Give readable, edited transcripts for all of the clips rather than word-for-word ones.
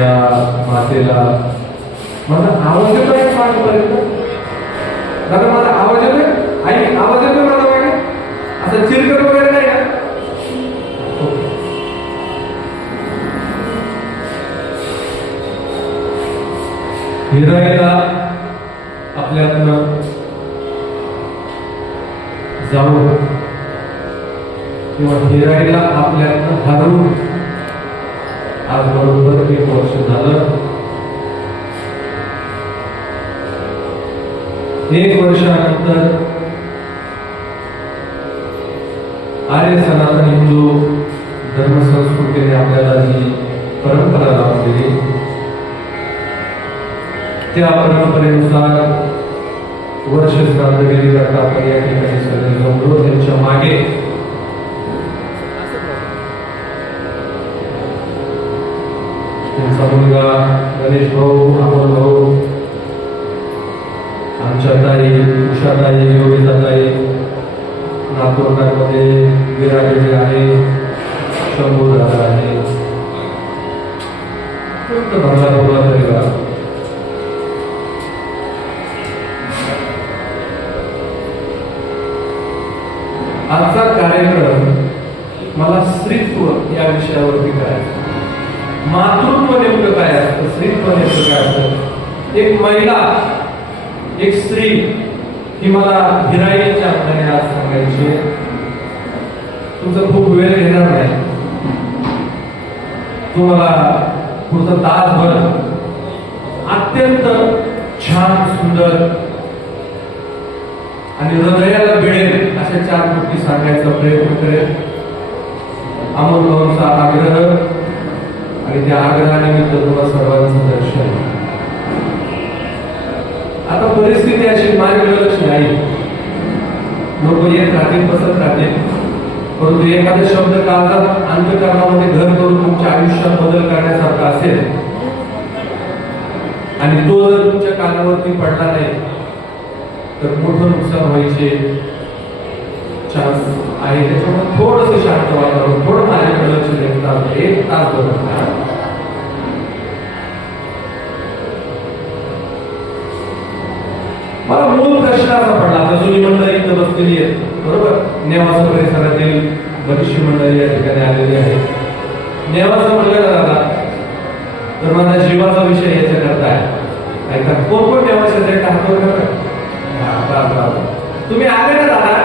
या मातेला माझा आवाज येतोय माझ्यापर्यंत? दादा माझा आवाज येतोय? आई आवाज येतोय माझा मागे? असं चिरकट वगैरे नाही ना? हिराईला आपल्यातनं जाऊ किंवा हिराईला आपल्यातनं हरवून आज बरोबर 1 वर्ष झालं. 1 वर्षानंतर आर्य सनातन हिंदू धर्मसंस्कृतीने आपल्याला ही परंपरा लावलेली, त्या परंपरेनुसार वर्ष श्राद्ध केली करता आपण या ठिकाणी सगळे जमलो. त्यांच्या मागे त्यांचा मुलगा गणेश भाऊ, अमोल भाऊ, आमच्या ताई, उषाताई, योगिताताई नागपूरमध्ये विराजलेले आहे, शंभू दादा आहे, भरला बोला परिवार. आजचा कार्यक्रम मला स्त्रीत्व या विषयावरती करायचा. मातृत्व नेमकं काय असतं, स्त्रीत्व नेमकं काय असतं, एक महिला, एक स्त्री, ही मला हिराईच्या अंगाने आज सांगायची. तुमचा खूप वेळ घेणार नाही, तुम्हाला पुढचा तासभर अत्यंत छान, सुंदर आणि हृदयाला भिडेल अशा 4 गोष्टी सांगायचा प्रयत्न करेल. अमोल भाऊंचा आग्रह आणि त्या आग्रहानिमित्त तुम्हाला सर्वांचं दर्शन. आता परिस्थिती अशी मार्गदर्शक नाही, लोक येत राहतील, बसत राहतील, परंतु एखादा शब्द काळजात अंतःकरणामध्ये घर करून तुमच्या आयुष्यात बदल करण्यासारखा असेल आणि तो जर तुमच्या कानावरती पडला नाही तर मोठं नुकसान व्हायचे चान्स आहे. त्याच्यामुळे थोडंसं शांत वातावरण, थोडं माझ्याकडे लक्ष देतात, 1 तास बघा. मला मूळ प्रश्न असा पडला, आता जुनी मंडळी इथं बसलेली आहेत, बरोबर, नेवासा परिसरातील बरीचशी मंडळी या ठिकाणी आलेली आहे. नेवासा म्हटलं दादा तर माझा जीवाचा विषय याच्याकरता आहे. ऐका, कोण नेवासाचे टाकतो का? तुम्ही आले ना दादा,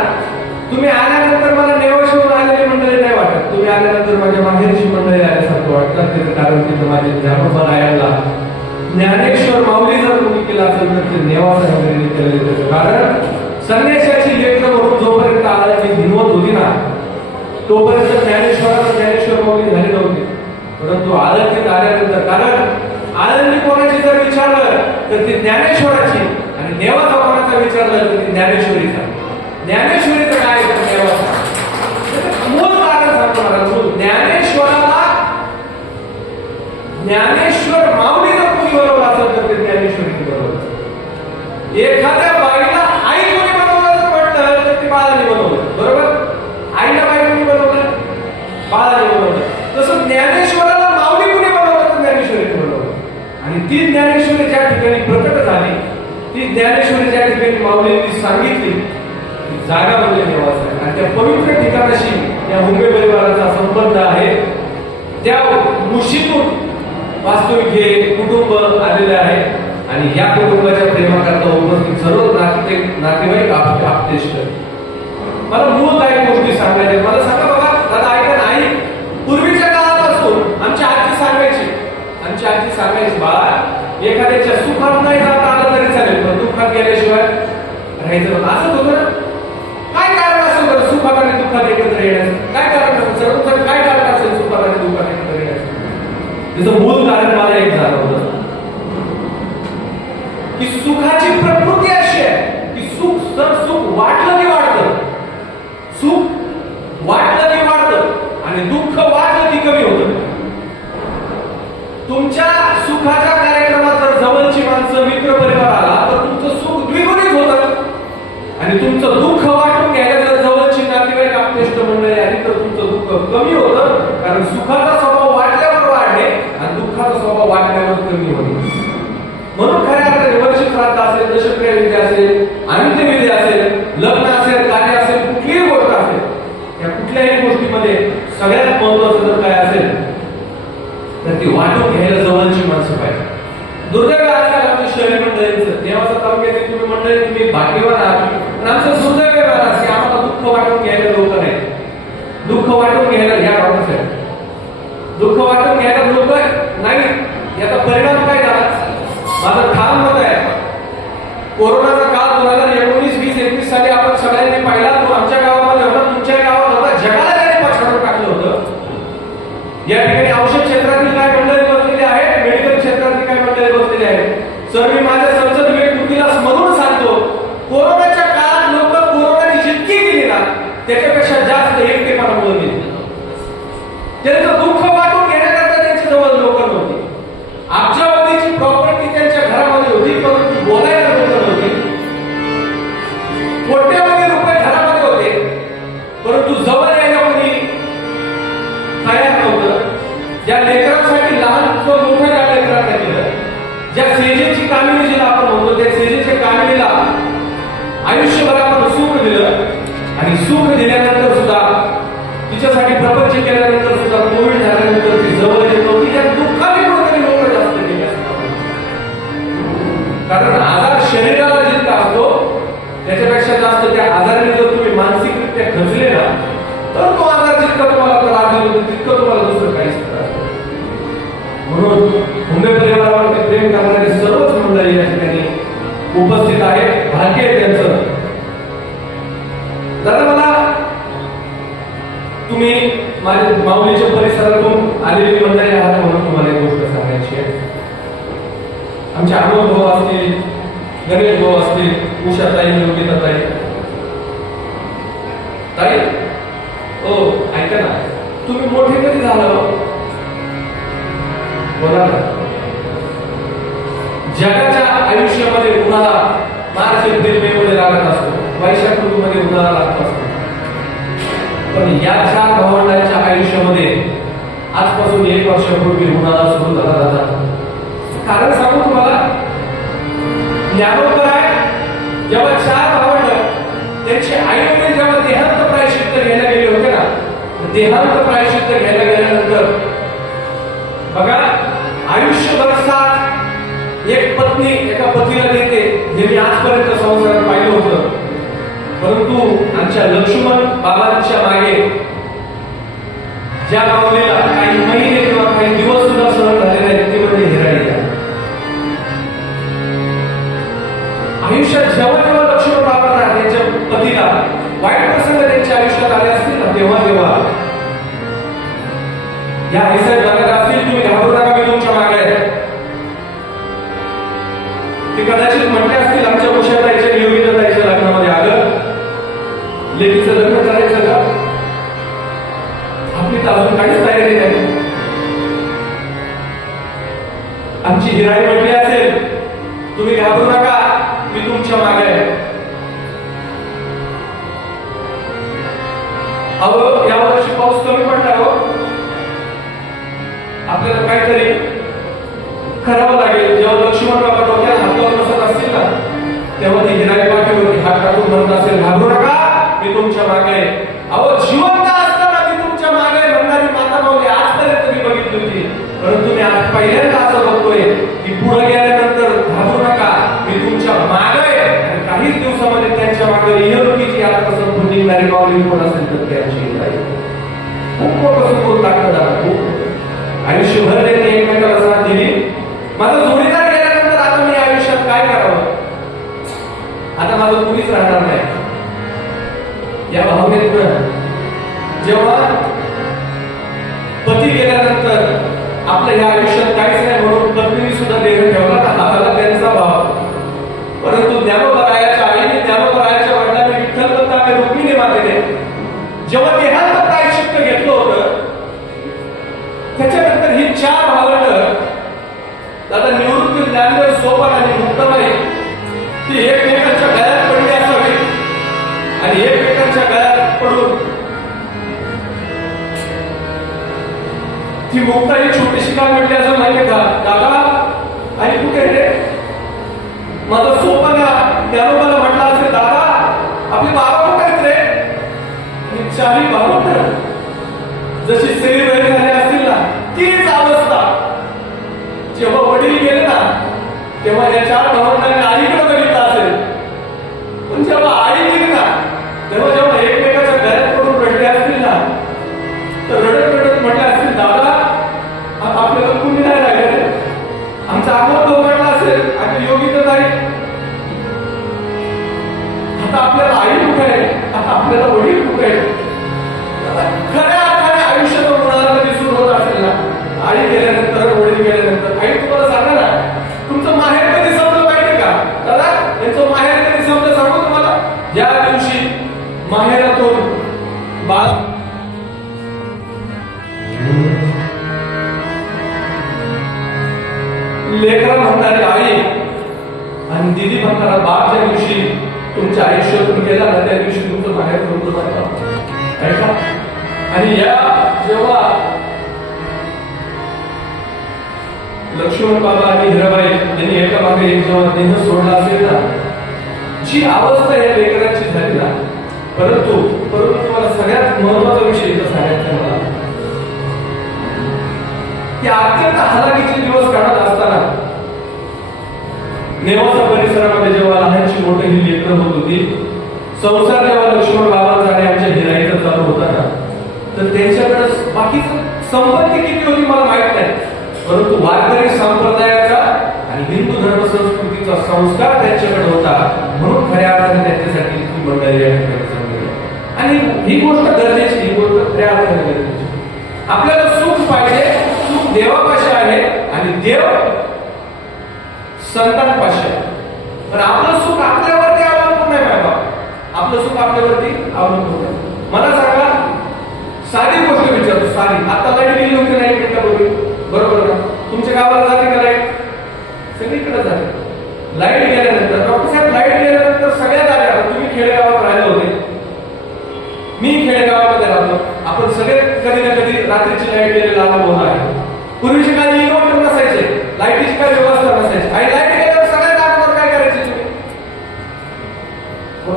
तुम्ही आल्यानंतर मला नेवाशाहून आलेली मंडळी नाही वाटत, तुम्ही आल्यानंतर माझ्या माहेरची मंडळी आल्यासारखं वाटतं. त्याचं कारण तिथं माझे ज्ञानोबा राहायला ज्ञानेश्वर माऊली जर तुम्ही केला असेल तर ते नेवासा केलेलं. कारण संन्यासाची लेकरं म्हणून जोपर्यंत आळंदी हिंमत होती ना तोपर्यंत ज्ञानेश्वर माऊली झाली नव्हती. परंतु आळंदीत आल्यानंतर, कारण आळंदी कोणाची जर विचारलं तर ती ज्ञानेश्वराची आणि नेवासा कोणाचा विचारलं तर ती ज्ञानेश्वरीचा. ज्ञानेश्वरीचं काय नेवासा मूळ कारण सांगतो मला. ज्ञानेश्वराला ज्ञानेश्वर माऊली जर कोणी बरोबर असेल तर ते ज्ञानेश्वरी बरोबर. एखाद्या बाईला आई कोणी बनवलं म्हटलं तर ती बाळाने बनवलं, बरोबर. आईला बाई कोणी बनवलं? बाळाने बनवलं. तसं ज्ञानेश्वराला माऊली कोणी बनवलं तर ज्ञानेश्वरीने बनवलं. आणि ती ज्ञानेश्वरी ज्या ठिकाणी प्रकट झाली, ती ज्ञानेश्वरी ज्या ठिकाणी माऊलींनी सांगितली, ती जागा म्हणजे नेवासा आहे. आणि त्या पवित्र ठिकाणाशी या मुंबई परिवाराचा संबंध आहे. त्या मुशीतून वास्तविक हे कुटुंब आलेले आहे आणि या कुटुंबाच्या प्रेमाकरता उपस्थित सर्व नातेवाईक आपतेष्ट. मला मूळ काही गोष्टी सांगायच्या. मला सांगा बाबा, दादा ऐका ना, आई पूर्वीच्या काळापासून आमची आजी सांगायची बाळा, एखाद्याच्या सुखात नाही जाता आलं तरी चालेल, पण दुःखात गेल्याशिवाय राहायचं. असंच होतं ना. काय कारण असेल बरं सुखात आणि दुःखात एकत्र येण्याचं? काय कारण असेल? काय कारण असेल सुखात आणि दुःखात एकत्र येण्याचं? त्याचं मूळ कारण मला एक जाणवलं की सुखाची प्रकृती अशी आहे की सुख वाटलं की वाढतं, सुख वाटलं की वाढतं आणि दुःख वाटलं की कमी होतं. तुमच्या सुखाच्या कार्यक्रमात जर जवळची माणसं, मित्र परिवार आला तर तुमचं सुख द्विगुणित होतं आणि तुमचं दुःख वाटून घ्यायला जर जवळची नातेवाईक आपतेष्ट मंडळी आली तर तुमचं दुःख कमी होतं. कारण सुखाचा स्वभाव वाढल्यावर वाढणे आणि दुःखाचा स्वभाव वाढल्यावर कमी होणे. म्हणून खऱ्या अर्थाने वर्षी श्राद्ध असेल, दशक्रिया विधी असेल, अंत्यविधी असेल, लग्न असेल, कार्य असेल, कुठलीही गोष्ट असेल, या कुठल्याही गोष्टीमध्ये सगळ्यात महत्वाचं जर काय असेल तर ती वाटून घ्यायला जवळची माणसं पाहिजे. दुर्दैव आजकाल आमच्या शहरी मंडळींचं, देवाचा तालुक्यातील तुम्ही मंडळी, तुम्ही भाग्यवान आहात, पण आमचं दुर्दैव आहे की आम्हाला दुःख वाटून घ्यायला लोक नाही. दुःख वाटून घ्यायला या गावात दुःख वाटून घ्यायला लोक नाही. याचा परिणाम काय झाला? माझं ठाम मत आहे, कोरोनाचा काळ 2019, 20, 21 साली आपण सगळ्यांनी पाहिला. तो आमच्या गावामध्ये होता, तुमच्या गावात होता, जगाला त्याने पछाडून टाकलं होतं. या ठिकाणी औषध क्षेत्रातील काय मंडळी बसलेली आहेत, मेडिकल क्षेत्रातील काय मंडळी बसलेली आहेत. सर, मी माझ्या संसद व्यक्तीला स्मरून सांगतो, कोरोनाच्या काळात लोक कोरोनाने जितकी गेली ना त्याच्यापेक्षा जास्त एकटेपणा बोलली. त्यांचं दुःख वाटून घेण्याकरता त्यांच्या जवळ लोक नव्हती. अब्जावधीची प्रॉपर्टी त्यांच्या घरामध्ये होती, परंतु बोलायला लोक नव्हती. कोट्यावधी रुपये घरामध्ये होते, परंतु जवळ यायला कोणी तयार नव्हतं. ज्या लेकरांसाठी लहान मोठं ज्या लेकरांना केलं, ज्या सेजेची कामिनी जिला आपण म्हणतो, त्या सेजेच्या कामिनीला आयुष्यभर आपण सुख दिलं आणि सुख दिल्यानंतर सुद्धा, तिच्यासाठी प्रपंच केल्यानंतर सुद्धा, कोविड झाल्यानंतर ती जवळ येत नव्हती. त्या दुःखाने कुठेतरी लोक जास्त केले असतात. कारण आजार शरीराला जितका असतो त्याच्यापेक्षा जास्त त्या आजाराने जर तुम्ही मानसिकरित्या खचले ना तर तो आजार जितका तुम्हाला त्रास देतो तितकं तुम्हाला दुसरं काहीच त्रास. म्हणून मुंबई परिवारावरती प्रेम करणारे सर्वच मंडळी या ठिकाणी उपस्थित आहेत. भाग्य आहे त्यांचं. दादा, मला तुम्ही माझ्या माऊलीच्या परिसरातून आलेली मंडळी आहात म्हणून तुम्हाला एक गोष्ट सांगायची आहे. आमचे अमोल भाऊ असतील, गणेश भाऊ असतील, उषाताई, योगिताताई ताई, हो ऐका ना, तुम्ही मोठे कधी झाला बोला ना. जगाच्या आयुष्यामध्ये उन्हाळा मार्च, एप्रिल, मे मध्ये लागत असतो, वैशाख ऋतूमध्ये उन्हाळा लागत असतो. पण या 4 भावंडांच्या आयुष्यामध्ये आजपासून 1 वर्षापूर्वी उन्हाळा सुरू झाला जाता. कारण सांगू तुम्हाला, ज्ञानोत्तर आहे, जेव्हा 4 भावंड त्यांचे आई वडील जेव्हा देहांत प्रायश्चित्त घ्यायला गेले होते ना, देहांत प्रायश्चित्त घ्यायला गेल्यानंतर बघा, आयुष्यभर साथ एक पत्नी एका पतीला देते हे मी आजपर्यंत संसारात पाहिलं होतं. परंतु आमच्या लक्ष्मण बाबांच्या मागे ज्या माऊलीला काही महिने किंवा काही दिवस सुद्धा सहन झालेले आहेत ते म्हणजे हिराणी. आयुष्यात जेव्हा जेव्हा लक्ष्मण बाबांना त्यांच्या पतीला वाईट प्रसंग त्यांच्या आयुष्यात आले असतील ना, तेव्हा तेव्हा या आईसाहेब लागत असतील, तुम्ही घाबरू नका, मी तुमच्या मागे आहे. ते कदाचित म्हटले असतील, आमच्या उषाताईच्या, योगिताताईच्या लग्नामध्ये आलं, लेकीचं लग्न करायचं का? आपली तर अजून काहीच तयारी नाही. आमची हिराई म्हटली असेल, तुम्ही घाबरू नका, मी तुमच्या मागे आहे. अहो, यावर्षी पाऊस कमी पडला हो, आपल्याला काहीतरी करावं लागेल. जेव्हा लक्ष्मण बाबा डोक्यात हातावर बसत असतील ना, तेव्हा ती हिराई पाठीवरती हात टाकून म्हणत असेल, घाबरू नका, मी तुमच्या मागे आहे. अहो, जिवंत असताना मी तुमच्या मागे म्हणणारी माता माऊली आजपर्यंत मी बघितली होती, परंतु मी आज पहिल्यांदा की पुढे गेल्यानंतर घाबरू नका, मी तुमच्या मागे आहे. आणि काहीच दिवसामध्ये त्यांच्या मागे इहलोकीची यात्रा संपून निघणारी माऊली कोण असेल तर त्यांची राहील. खूप मोठं सुकून टाकलं झालं. खूप आयुष्यभर त्यांनी एकमेकाला साथ दिली. माझा जोडीदार गेल्यानंतर आता मी आयुष्यात काय करावं, आता माझं कुणीच राहणार नाही या भावनेतून जेव्हा पती गेल्यानंतर आपल्या ह्या आयुष्यात काहीच नाही म्हणून पत्नीने सुद्धा देह ठेवला ना, हाताला त्यांचा भाव. परंतु ज्ञानोबरायाच्या आईने ज्ञानोबरायाच्या वडिलांनी विठ्ठल दत्त आणि रुक्मिणी मातेने जेव्हा देहांत प्रायश्चित्त घेतलं होतं, त्याच्यानंतर ही 4 भावंड दादा निवृत्ती ज्ञानदेव सोपान आणि मुक्ताबाई ती एकमेकांच्या गळ्यात पडली असावी आणि एकमेकांच्या गळ्यात पडून ती मुक्ता ही छोटीशी का म्हटली असं माहिती का, दादा आई कुठे रे, माझा सोपाना त्यानं मला म्हटलं असेल, दादा आपले बाबा कुठे आहेत रे. आणि 4 भावंड जशी सेरी वैरी झाली असतील ना, तीच अवस्था जेव्हा वडील गेले ना, तेव्हा या 4 भावंडांनी आईकडे बघितलं असेल. पण जेव्हा आई गेली ना, जेव्हा एकमेकाच्या गळ्यात पडून रडले असतील ना, तर रडत रडत म्हटले असतील, दादा आपल्याला कुणी नाही राहिले, आमचा अमोल दोघांना असेल आणि योगी तर नाही, आता आपल्याला आई कुठे आहे, आता आपल्याला वडील कुठे आहे. खऱ्या अर्थाने आयुष्यात मुलाला दिसून होत असेल ना, आई गेल्यानंतर वडील गेल्यानंतर. आई तुम्हाला सांगा ना, तुमचं माहेर कधी समजलं पाहिजे का दादा, यांचं माहेर कधी समजलं सांगू तुम्हाला. ज्या दिवशी माहेरातून बाळ लेकरं म्हणणारी आई आणि दिदी म्हणणारा बाप ज्या दिवशी तुमच्या आयुष्यातून गेला ना, त्या दिवशी तुमचं माहेर समजलं का. आणि या जेव्हा लक्ष्मण बाबा आणि हिराबाई यांनी एका मागे एक जेव्हा देह सोडला असेल ना, जी अवस्था या लेकरांची झाली ना, परंतु तुम्हाला सगळ्यात महत्वाचा विषय इथं सांगायचा मला, की अत्यंत हलाखीचे दिवस काढत असताना नेवासा परिसरामध्ये जेव्हा लहानची मोठी ही लेकरं होत होती, संसार जेव्हा लक्ष्मण बाबांचा आणि आमच्या हिराईचा चालू होता ना, तर त्यांच्याकडे बाकीचं संपत्ती किती होती मला माहित नाही, परंतु वारकरी संप्रदायाचा आणि हिंदू धर्म संस्कृतीचा संस्कार त्यांच्याकडे होता. म्हणून खऱ्या अर्थाने त्यांच्यासाठी ती मंडळी या ठिकाणी जमली. आणि ही गोष्ट गरजेची, ही गोष्ट खऱ्या अर्थाने गरजेची. आपल्याला सुख पाहिजे, सुख देवापाशी आहे आणि देव संतांपाशी आहे. पण आपलं सुख आपल्यावरती अवलंबून नाही बाबा, आपलं सुख आपल्यावरती अवलंबून नाही. मला सांगा, साधी गोष्ट विचारतो, साधी. आता लाईट गेली होती नाही मिनिटापूर्वी, बरोबर ना, तुमच्या गावाला जाते का लाईट, सगळीकडे जाते. लाईट गेल्यानंतर डॉक्टर साहेब लाईट गेल्यानंतर सगळ्यात आल्या, तुम्ही खेडेगावात राहिले होते, मी खेडेगावामध्ये राहतो, आपण सगळे कधी ना कधी रात्रीची लाईट गेलेला अनुभव आहे. पूर्वीच्या काळी इन्व्हर्टर नसायचे, लाईटीची काही व्यवस्था नसायची, आणि लाईट गेल्यावर सगळ्यात अगोदर काय करायचे तुम्ही,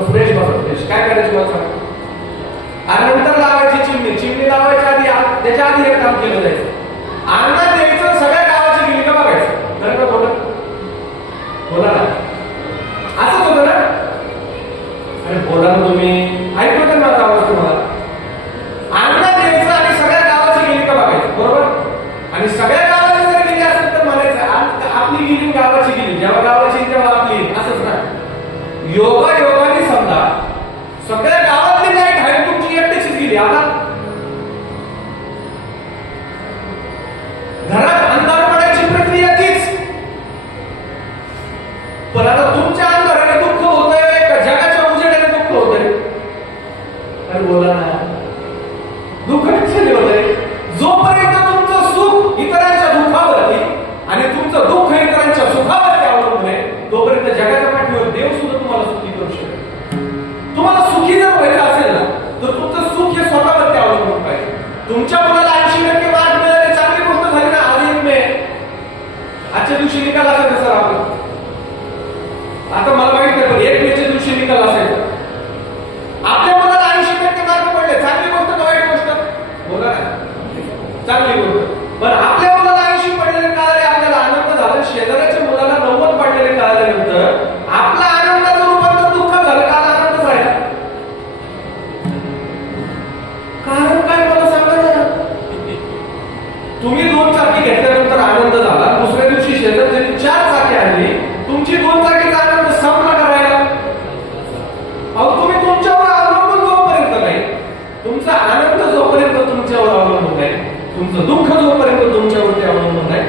फ्रेश बसा, फ्रेश काय करायचे मला सांगा. आणि नंतर लावायची चिमणी, चिमणी लावायच्या आधी त्याच्या आधी एक काम केलं जायचं, अंगणात द्यायचं, सगळ्या गावाची गिली का बघायचं. खरं का बोला, बोला ना, असंच होतं ना. अरे बोला ना तुम्ही, ऐकू तर माझा आवाज तुम्हाला. अंगणात द्यायचं आणि सगळ्या गावाची गिली का बघायचं, बरोबर. आणि सगळ्या गावाची जर गिली असेल तर म्हणायचं आपली गिली गावाची गिली, जेव्हा गावाची तेव्हा आपली, असंच ना. योगाने समजा सगळ्या गावातली लाईट आहे, तुमची एकट्याचीच गिली. आता घरात अंधार पडायची प्रक्रिया तीच, पण आता तुमच्या अंधाराने दुःख होतंय का जगाच्या उजेडाने दुःख होतंय. अरे बोला ना, दुःख कशाने होतंय. जोपर्यंत तुमचं सुख इतरांच्या दुःखावरती आणि तुमचं दुःख इतरांच्या सुखावरती अवलंबून आहे, तुमचं दुःख जोपर्यंत तुमच्यावरती अवलंबून आहे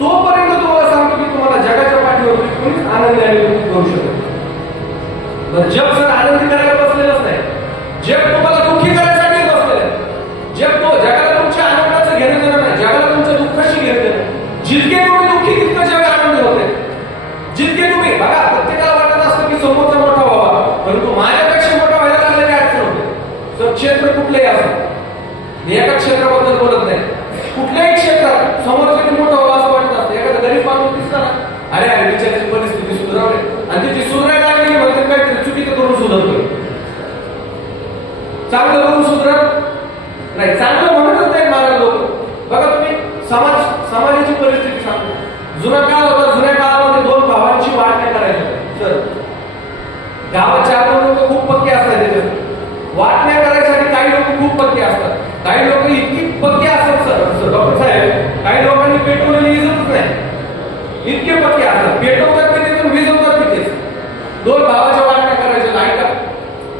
तोपर्यंत तुम्हाला सांगतो की तुम्हाला जगाच्या पाठीवरती कोणीच आनंदी आणि दुःखी करू शकत नाही. जग जर आनंदी करायला बसलेलंच नाही, जग तुम्हाला दुःखी करायसाठी बसलेलं आहे. जग तो जगाला तुमच्या आनंदाचं घेणं देणं नाही, जगाला तुमच्या दुःखाशी घेणं देणं. जितके तुम्ही दुःखी तितकं जग आनंदी होते. जितके तुम्ही बघा, प्रत्येकाला वाटत असतं की समोरचा मोठा व्हावा, परंतु माझ्यापेक्षा मोठा व्हायला लागले काय अडचण होते. तर क्षेत्र कुठलेही असो, मी एका क्षेत्राबद्दल बोलत नाही, कुठल्याही क्षेत्रात समोरचा मोठा व्हावा असं वाटत असतं. एखादा गरीब माणूस दिसला ना, अरे अरे विचाराची परिस्थिती सुधारवली आणि तिची सुधारायला लागली म्हणजे काहीतरी चुकीचं करून सुधारतोय, चांगलं करून सुधारत नाही, चांगलं म्हणतच नाही मला लोक. बघा तुम्ही समाजाची परिस्थिती सांगतो. जुना काळ होता, जुन्या काळामध्ये दोन भावांची वाट नाही करायची सर. गावात चार लोक खूप पक्के असतात, वाट नाही करायसाठी काही लोक खूप पक्के असतात. काही लोक इतकी पक्के असतात सर डॉक्टर साहेब, काही लोकांनी पेटवलेली इजतच नाही, इतके पक्के असतात. पेटवतात ते तर विजवतात तिथेच. दोन भावाच्या वाटण्या करायच्या ऐका,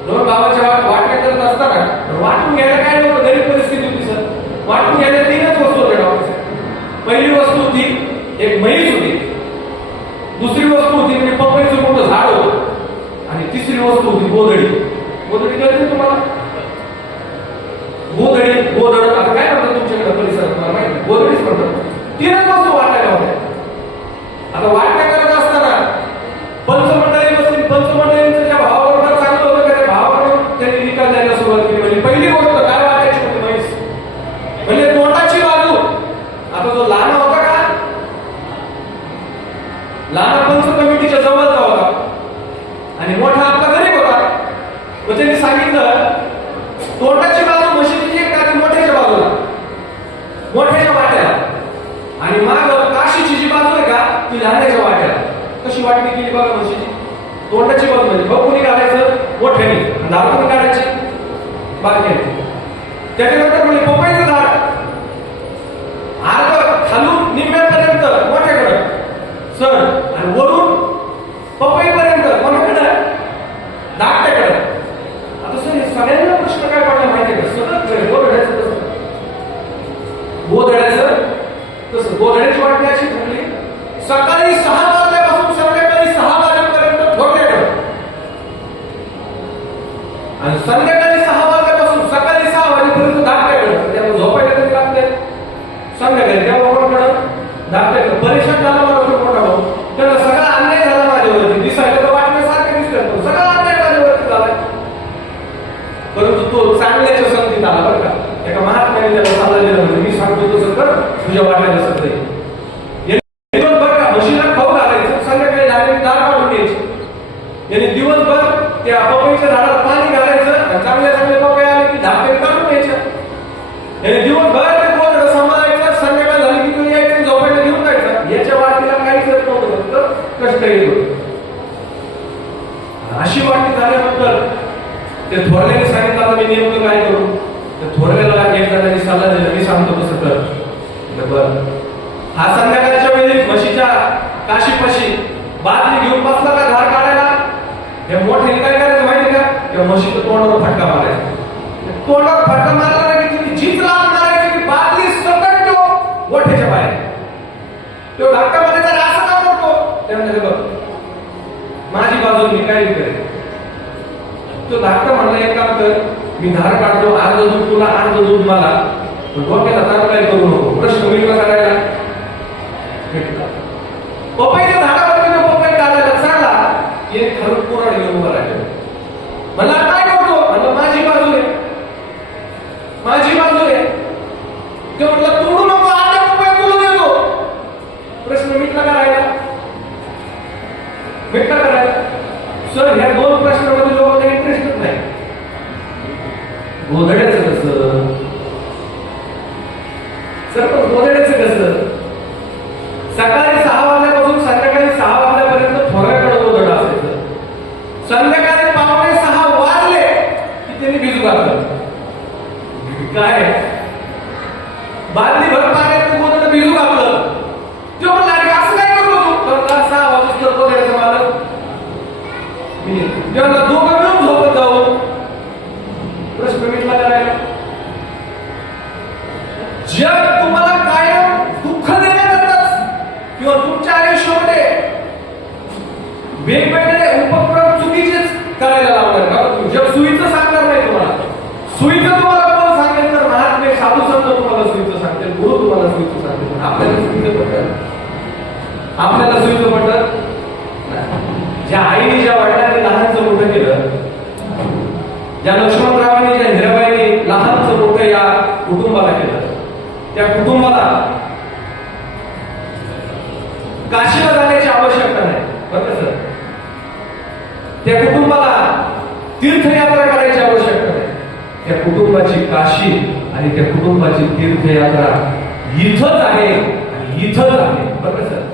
दोन भावाच्या वाटण्या करत असताना वाटून घ्यायला काय नव्हतं, गरीब परिस्थिती होती सर. वाटून घ्यायला तीनच वस्तू होत्या डॉक्टर. पहिली वस्तू होती एक म्हैस होती, दुसरी वस्तू होती म्हणजे पपईचं मोठं झाड होतं, आणि तिसरी वस्तू होती गोधडी. गोधडी कळते तुम्हाला? गोधड आता काय म्हणतात तुमच्याकडे परिसरात मला माहिती, गोधडीच म्हणतात. तीनच वस्तू वाटायला होत्या. आता वाटण्या करत असताना पंचमंडळी बसली, पंचमंडळींचं ज्या भावाबरोबर चांगलं होतं का त्या भावाबरोबर त्यांनी निकाल द्यायला सुरुवात केली. म्हणजे पहिली गोष्ट काय वाटायची होती म्हैस, म्हणजे तोंडाची बाजू. आता जो लहान होता का, लहान पंच कमिटीच्या जवळचा होता आणि मोठा आपला गरीब होता. मग त्यांनी सांगितलं तोंडाची बाजू म्हशीची एक का मोठ्याच्या बाजूला, मोठ्याच्या वाट्याला, आणि माग काशीची जी बाजू आहे का ती लहानाच्या वाट्याला. कशी वाटणी केली बघा म्हशीची. तोंडाची बाजू म्हणजे बघून काढायचं मोठ्याने, दाबून काढायची बारक्याने. त्याच्यानंतर म्हणजे पपईचं झाड अर्ध खालून निम्म्यापर्यंत मोठ्याकडं सर, आणि वरून पपईपर्यंत कोणाकडं धाकट्याकडं. आता सर सगळ्यांना प्रश्न काय पडला माहिती का, सगळं गोधड्याचं तसं, गोधड्याचं तसं गोधड्याची वाटणी अशी ठरली सकाळी 6 वाजल्यापासून संध्याकाळी 6 वाजेपर्यंत थोरल्याकडं, आणि संध्याकाळी 6 वाजल्यापासून सकाळी 6 वाजेपर्यंत धाकट्याकडं. त्यामुळे झोपायला तरी लागते संध्याकाळी, तेव्हा कोणाकडं धाकट्याकडं. परेशान झाला मला तो मोठा भाऊ, त्याला सगळा अन्याय झाला माझ्यावरती. दिसायला तर वाटण्यासारखे दिसतात पण सगळा अन्याय माझ्यावरती झाला. परंतु तो चांगल्याच्या संगतीत आला बरं का. एका महात्म्याने त्याला सल्ला दिला, म्हणजे मी सांगतो तसं कर, तुझ्या वाट्याला सगळे दिवसभर का म्हशीला खाऊ घालायचं, संध्याकाळी झालेली दार काढून घ्यायची. याने दिवसभर त्या पपईच्या झाडाला पाणी घालायचं, चांगल्या चांगल्या पपई आले की धाकटे काढून घ्यायच्या. याने दिवसभर ते गोधड सांभाळायचं, संध्याकाळ झाली की तो यायचं झोपायला घेऊन जायचं. याच्या वाटीला काहीच येत नव्हतं, फक्त कष्ट येत होतं. अशी वाटी झाल्यानंतर ते थोरल्याने सांगितलं आता मी नेमकं काय करू. ते थोरल्याला एक जणांनी सल्ला दिला, मी सांगतो तसं कर. बरं, हा संध्याकाळच्या वेळी म्हशीच्या काशीपाशी बादली घेऊन बसला का धार काढायला, हे मोठे काय करायचं माहिती का, त्या म्हशीचं तोंडावर फटका मारायचा. तोंडावर फटका मारला ना की तिची जीच लावून मारायची की बादली सकट तो मोठ्याच्या बाहेर. तो धक्का मारायचा, असं का करतो. त्यानंतर बघ माझी बाजू मी काय करेन. तो धाकटा म्हणला एक काम कर, मी धार काढतो, अर्ध दूध तुला अर्ध दूध मला, पण डोक्याला ताण काय करू नको. प्रश्न मी कसा करायला, पपईच्या झाडावरती तो पपई काढायला चालला, एक खालून कोराड घेऊन उभा राहिला. म्हणला काय करतो, म्हणलं माझी बाजू आहे, माझी बाजू आहे. ते म्हणलं तोडू नको, अर्धा पपई तुला देतो. प्रश्न मिटला करायला, मिटला करायला. सर ह्या दोन प्रश्नामध्ये लोकांना इंटरेस्टच नाही. गोधड्याचं कसं सर, पण गोधड्याचं कसं, सकाळी 6 वाजल्यापासून संध्याकाळी 6 वाजल्यापर्यंत थोड्याकडे गोधडा असायचं. संध्याकाळी 5:45 वाजले की त्यांनी भिजू घातलं. काय बादली भर पाण्यात गोधड भिजू घातलं. तो म्हणला असं काय करतो तू, तर 6 वाजता गोधड्याचं मालक जेव्हा दोघं मिळून झोपत जाऊ. प्रश्न मिटला करायला. वेगवेगळे उपक्रम चुकीचेच करायला लावणार का तुम्ही? जग सुईचं सांगणार नाही तुम्हाला. सुईचं तुम्हाला कोण सांगेल तर महात्मे साधू संत तुम्हाला सुईचं सांगतील, गुरु तुम्हाला सुईचं सांगतील. आपल्याला सुईचं पटत, आपल्याला सुईचं पटत. ज्या आईने ज्या वडिलांनी लहानचं मोठं केलं, ज्या लक्ष्मणरावांनी ज्या हिराबाईंनी लहानचं मोठं या कुटुंबाला केलं, त्या कुटुंबाला काशीला जाण्याची आवश्यकता नाही बरं का सर. त्या कुटुंबाला तीर्थयात्रा करायची आवश्यकता नाही. त्या कुटुंबाची काशी आणि त्या कुटुंबाची तीर्थयात्रा इथंच आहे आणि इथंच आहे बरं का सर.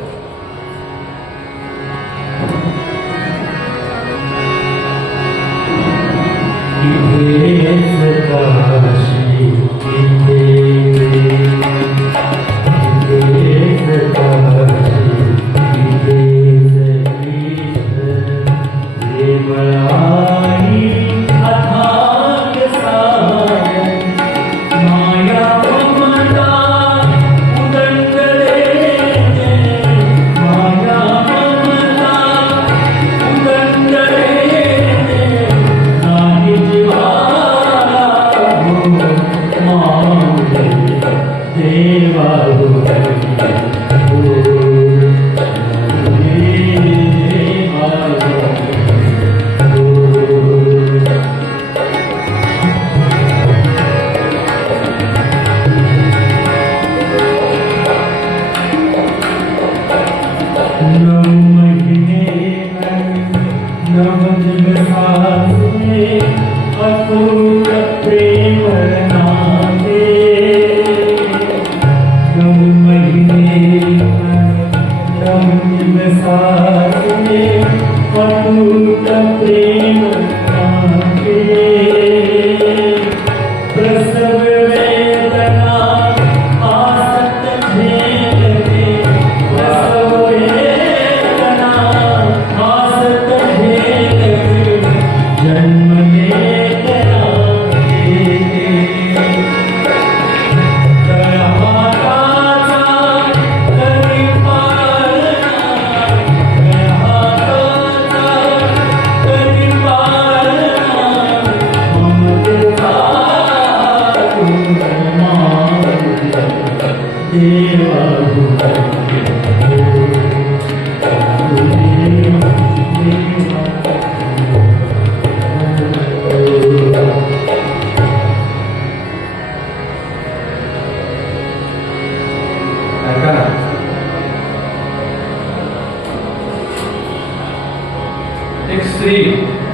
एक स्त्री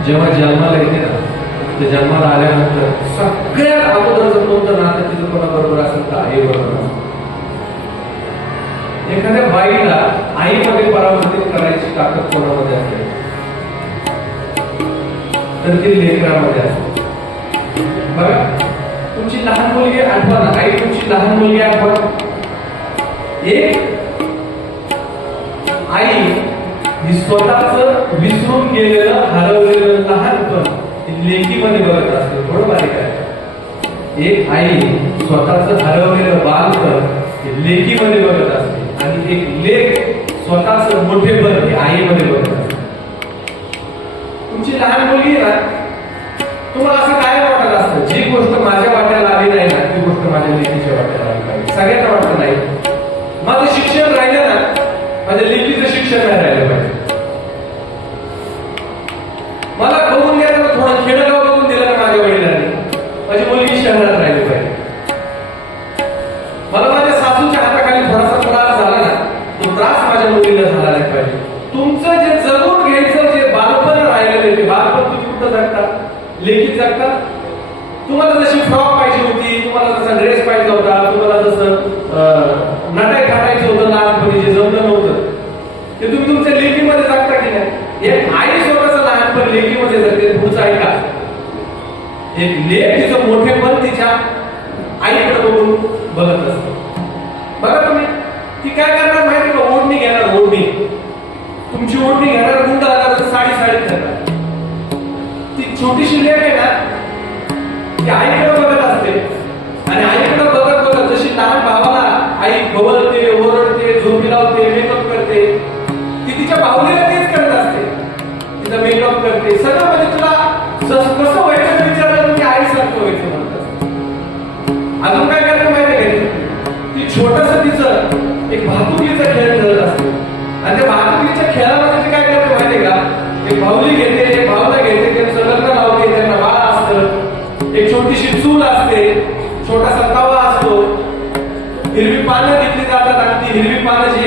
जेव्हा जन्माला येते ना, ते जन्माला आल्यानंतर सगळ्यात अगोदरचं कोणतं नातं तिचं कोणाबरोबर असेल तर आई बरोबर. एखाद्या बाईला आईमध्ये परावर्तित करायची ताकद कोणामध्ये असते तर ती लेकरामध्ये असते. बघा, तुमची लहान मुलगी आठवा ना, आई तुमची लहान मुलगी आठवा. एक आई ही स्वतःच विसरून गेलेलं हरवलेलं लहानपण लेकीमध्ये बघत असते. थोडं बारीक आहे. एक आई स्वतःच हरवलेलं बालपण लेकीमध्ये बघत असते आणि एक लेक स्वतःच मोठेपण हे आईमध्ये बघत असते. तुमची लहान मुलगी ना, तुम्हाला असं काय वाटत असतं, जी गोष्ट माझ्या वाट्याला आली नाही ना ती गोष्ट माझ्या लेकीच्या वाट्याला आली पाहिजे. सगळ्यांना वाटत नाही माझं शिक्षण राहिलं ना, माझ्या लेकीचं शिक्षण नाही राहिलं पाहिजे. मला बघून द्यायला थोडं खेडेगाव बघून दिलं ना माझ्या वडिलांनी, माझी मुलगी शहरात राहिली पाहिजे. मला माझ्या सासूच्या हाताखाली थोडासा त्रास झाला ना, तो त्रास माझ्या मुलीला झाला नाही पाहिजे. तुमचं जे जगून घ्यायचं जे बालपण राहिलेलं ते बालपण तुम्ही कुठं जगता? लेखीत जगता. तुम्हाला जशी फ्रॉक पाहिजे होती, तुम्हाला जसा ड्रेस पाहिजे होता, तुम्हाला जसं नटाई खाटायचं होतं लहानपणी जे जमलं नव्हतं ते तुम्ही तुमच्या लेखीमध्ये जगता की नाही? एक आई स्वतःचं लहानपण लेखीमध्ये जगते. पुढचं ऐका, एक लेख तिचं मोठेपण तिच्या आईकडे बघून बघत असते. बघा तुम्ही, ती काय करणार माहिती का? ओढणी घेणार, ओढणी. तुमची ओढणी घेणार, गुंड आला साडी साडीत घेणार. ती छोटीशी लेख आहे ना, ती आईकडे बघत असते आणि आईकडे बघत बघत जशी लहान भावाला आई खवळते, ओरडते, झोपी लावते, मेकअप करते, ती तिच्या भावनेला तेच करत असते.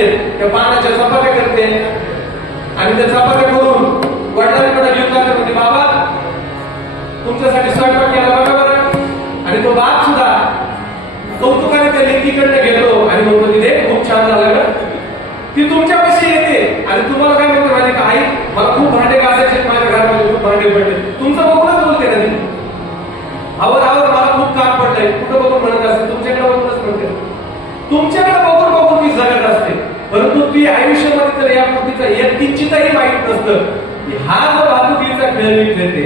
असते त्या पानाच्या चपात्या करते आणि त्या चपात्या करून वडिलांकडे घेऊन जाते, म्हणजे बाबा तुमच्यासाठी स्वयंपाक केला बघा बरं. आणि तो बाप सुद्धा कौतुकाने त्या लेकीकडनं घेतो आणि म्हणतो तिथे खूप छान झालं ग. ती तुमच्यापाशी येते आणि तुम्हाला काय म्हणतो माहिती का, आई मला खूप भांडे घासायचे, माझ्या घरामध्ये खूप भांडे पडले. तुमचं बघूनच बोलते ना ती, आवर मला खूप काम पडलंय, कुठं बघून म्हणत असते, तुमच्याकडे बघूनच म्हणते. तुमच्याकडे बघून बघून ती जगत असते, परंतु ती आयुष्यामध्ये तर या कृतीचा एक किंचितही माहीत नसतं. हा जो भातुकलीचा खेळ मी खेळते,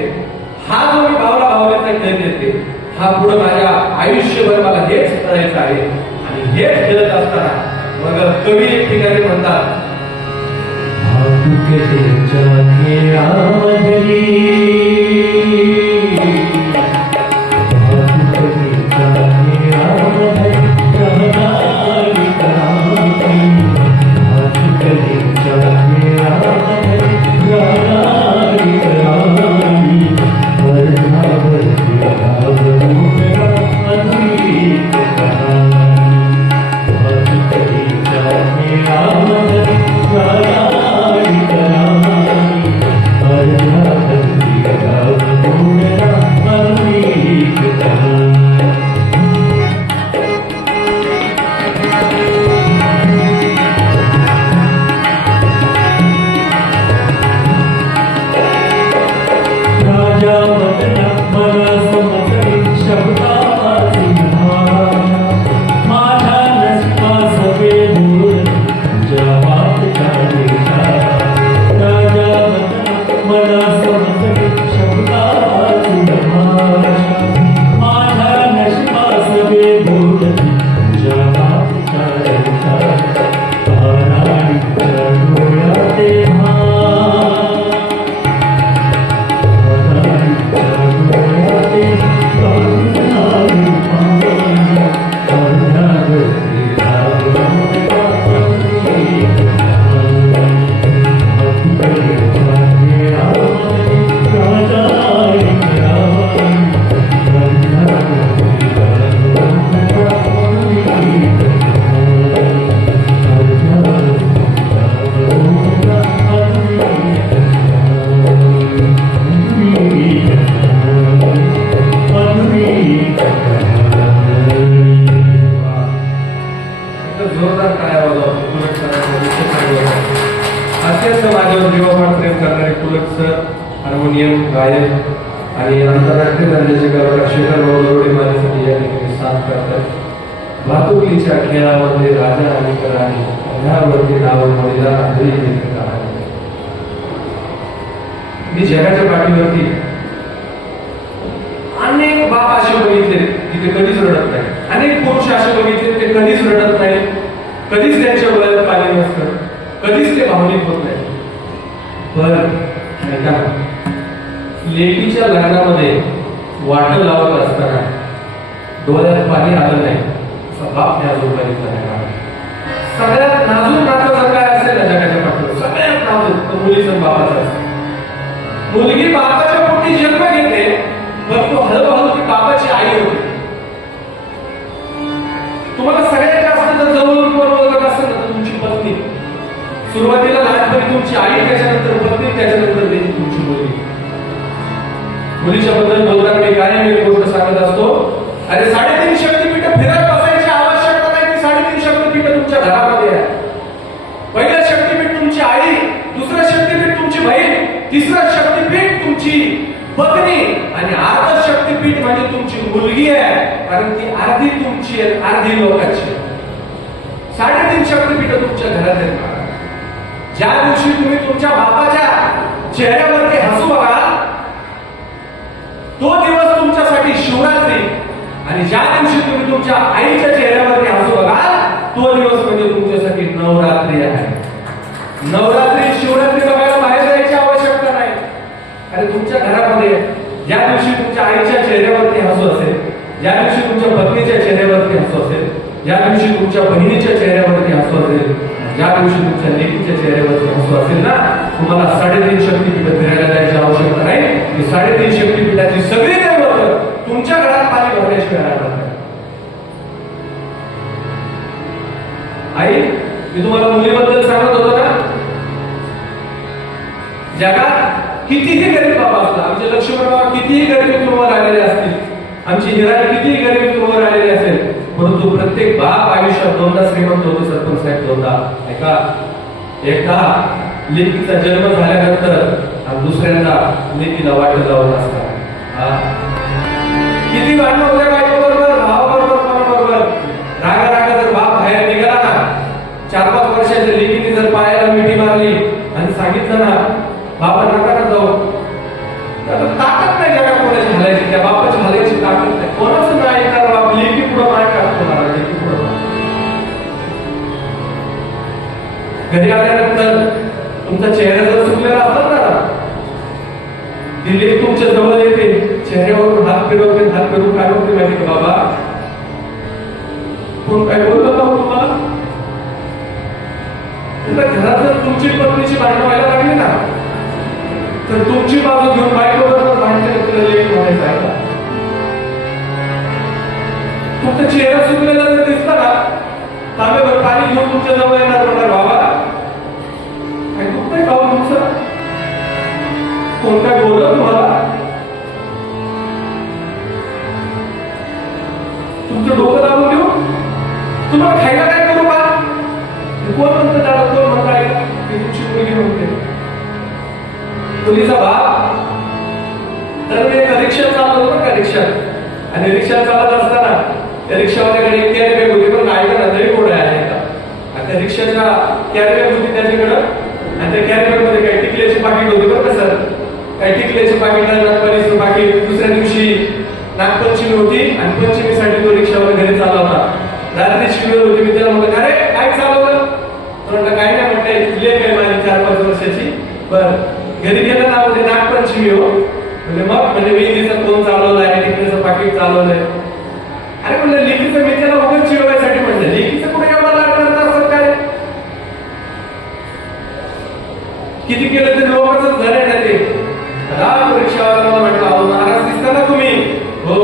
हा जो मी भावनेचा खेळ खेळते, हा पुढे माझ्या आयुष्यभर मला हेच करायचं आहे. आणि हेच खेळत असताना मग कवी एक ठिकाणी म्हणतात, भातुकलीच्या खेळामधली हार्मोनियम गायक आणि आंतरराष्ट्रीय दर्जाचे कलाकार शेखर भाऊ माझ्यासाठी या ठिकाणी साथ करतात. भातुकलीच्या खेळामध्ये राजा आणि राणी ह्यावरती नाव मोडीला आजही लेखक आहे. मी जगाच्या पाठीवरती अनेक बाप असे बघितले की ते कधीच रडत नाही, अनेक पुरुष असे बघितले ते कधीच रडत नाही, कधीच त्यांच्या डोळ्यात पाणी नसतं, कधीच ते भावनिक होत नाही. पण ऐका, लेकीच्या लग्नामध्ये वाटं लावत असताना डोळ्यात पाणी आलं नाही असा बाप त्या लोकांनी नाही. सगळ्यात नाजूक नातं जर काय असेल ना जगाच्या पाठीवर, सगळ्यात नाजूक तर मुलीचं बापाचं असतं. मुलगी बापाच्या पोटी जन्म घेते, पण तो हळूहळू ती बापाची आई होते. तुम्हाला सगळ्यात जास्त जर जवळून कोण ओळखत असेल ना तर तुमची पत्नी. सुरुवातीला लहानपणी तुमची आई, त्याच्यानंतर पत्नी, त्याच्यानंतर तुमची मुलगी. मुलीच्या बद्दल बोलताना मी कायम एक गोष्ट सांगत असतो, अरे 3.5 शक्तीपीठ फिरत बसायची आवश्यकता नाही की 3.5 शक्तीपीठ तुमच्या घरामध्ये आहे. पहिलं शक्तीपीठ तुमची आई, दुसरं शक्तीपीठ तुमची बहीण, तिसरं शक्तीपीठ तुमची पत्नी आणि अर्ध शक्तीपीठ म्हणजे तुमची मुलगी आहे, कारण ती अर्धी तुमची आहे, अर्धी लोकांची. 3.5 शक्तीपीठ तुमच्या घरात आहेत. ज्या दिवशी तुम्ही तुमच्या बापाच्या चेहऱ्यावरती हसू बघाल तो दिवस तुमच्यासाठी शिवरात्री, आणि ज्या दिवशी तुम्ही तुमच्या आईच्या चेहऱ्यावरती हसू बघाल तो दिवस म्हणजे तुमच्यासाठी नवरात्री आहे. नवरात्री शिवरात्री बघायला बाहेर जायची आवश्यकता नाही. आणि तुमच्या घरामध्ये ज्या दिवशी तुमच्या आईच्या चेहऱ्यावरती हसू असेल, ज्या दिवशी तुमच्या पत्नीच्या चेहऱ्यावरती हसू असेल, ज्या दिवशी तुमच्या बहिणीच्या चेहऱ्यावरती हसू असेल, ज्या दिवशी तुमच्या लेकीच्या चेहऱ्यावरती हसू असेल ना, तुम्हाला 3.5 शक्तीपीठ फिरायला जायची आवश्यकता नाही. ही 3.5 शक्तीपीठाची सगळी दैवत तुमच्या घरात पाणी भरण्याशिवाय राहणार नाही. आई मी तुम्हाला मुलीबद्दल सांगत होतो ना, जगात कितीही गरीब बाबा असला, आमचे लक्ष्मण बाबा कितीही गरीब कुटुंबावर आलेले असतील, आमची हिराई कितीही गरीब कुटुंबावर आलेली असेल, परंतु प्रत्येक बाप आयुष्यात दोनदा श्रीमंत होतो. सरपंच साहेब दोनदा. ऐका, एकदा लेकीचा जन्म झाल्यानंतर आणि दुसऱ्यांदा लेकीला वाटत जावं असतात. किती भांडण होते बायको बरोबर, भावाबरोबर, कोणाबरोबर. रागा रागा जर बाप बाहेर निघाला ना, 4-5 वर्षाच्या लेकीने जर पायाला मिठी मारली आणि सांगितलं ना, बाबा नका ना जाऊ, तर ताकद नाही जगा कोणाची हलायची, त्या बापाची हलायची ताकद नाही. कोणाच नाही ऐकणार बाप. लेकी पुढं माय टाकतो, लेकी पुढं. घरी आल्यानंतर तुमचा चेहरा जर चुकलेला असतात ना, ती लेक तुमच्या जवळ येते, चेहऱ्यावरून हात फिरवते, हात फिरवून काय होते माहिती का, बाबा कोण काय बोललं का तुम्हाला? घरात जर तुमची पत्नीची भांडण व्हायला लागली ना, तर तुमची बाजू घेऊन बायको बरोबर भांडणे तुला लेक म्हणायचं आहे का? फक्त चेहरा चुकलेला जर दिसला ना, तांब्यावर पाणी घेऊन तुमच्या जवळ येणार, म्हणणार बाबा काय दुःख नाही भाऊ तुमचं, कोण काय बोललं तुम्हाला? तुमचं डोकं दाबून देऊ, तुम्हाला खायला काय करू का? कोण म्हणतं त्याला, कोण म्हणतं ऐका, मी तुमची मुलगी म्हणते. मुलीचा बाप तर मी एका रिक्षा चालवतो का, रिक्षात, आणि रिक्षा चालत असताना त्या रिक्षावाल्याकडे एक कॅरी बॅग होती, पण ऐका ना, तरी कोण आहे का, आणि त्या रिक्षाच्या कॅरी बॅग होती त्याच्याकडं, आणि त्या कॅरी बॅग मध्ये काही टिकल्याची पाकिट होती बरं का सर, काही टिकल्याची पाकिट, नागपंचमीचं पाकिट. दुसऱ्या दिवशी नागपंचमी होती आणि पंचमीसाठी तो रिक्षावाला घरी चालला होता. रात्रीची वेळ होती, मी त्याला म्हणलं अरे काय चालवलं? म्हटलं काय नाही, म्हटलं लेक आहे माझी 4-5 वर्षाची. बर घरी गेलं ना, म्हणजे नागपंचमी हो, म्हणजे मग म्हणजे विहिरीचं कोण चालवलंय, टिकल्याचं पाकिट चालवलंय. अरे म्हणलं लेकीचं, मी त्याला उगाच चिडवायसाठी म्हणलं, लेकीचं कुठे एवढा लागणार असं काय? किती केलं तरी लोकांच घर आहे ना ते. रिक्षावाला म्हटलं, अहो महाराज दिसता ना तुम्ही? हो,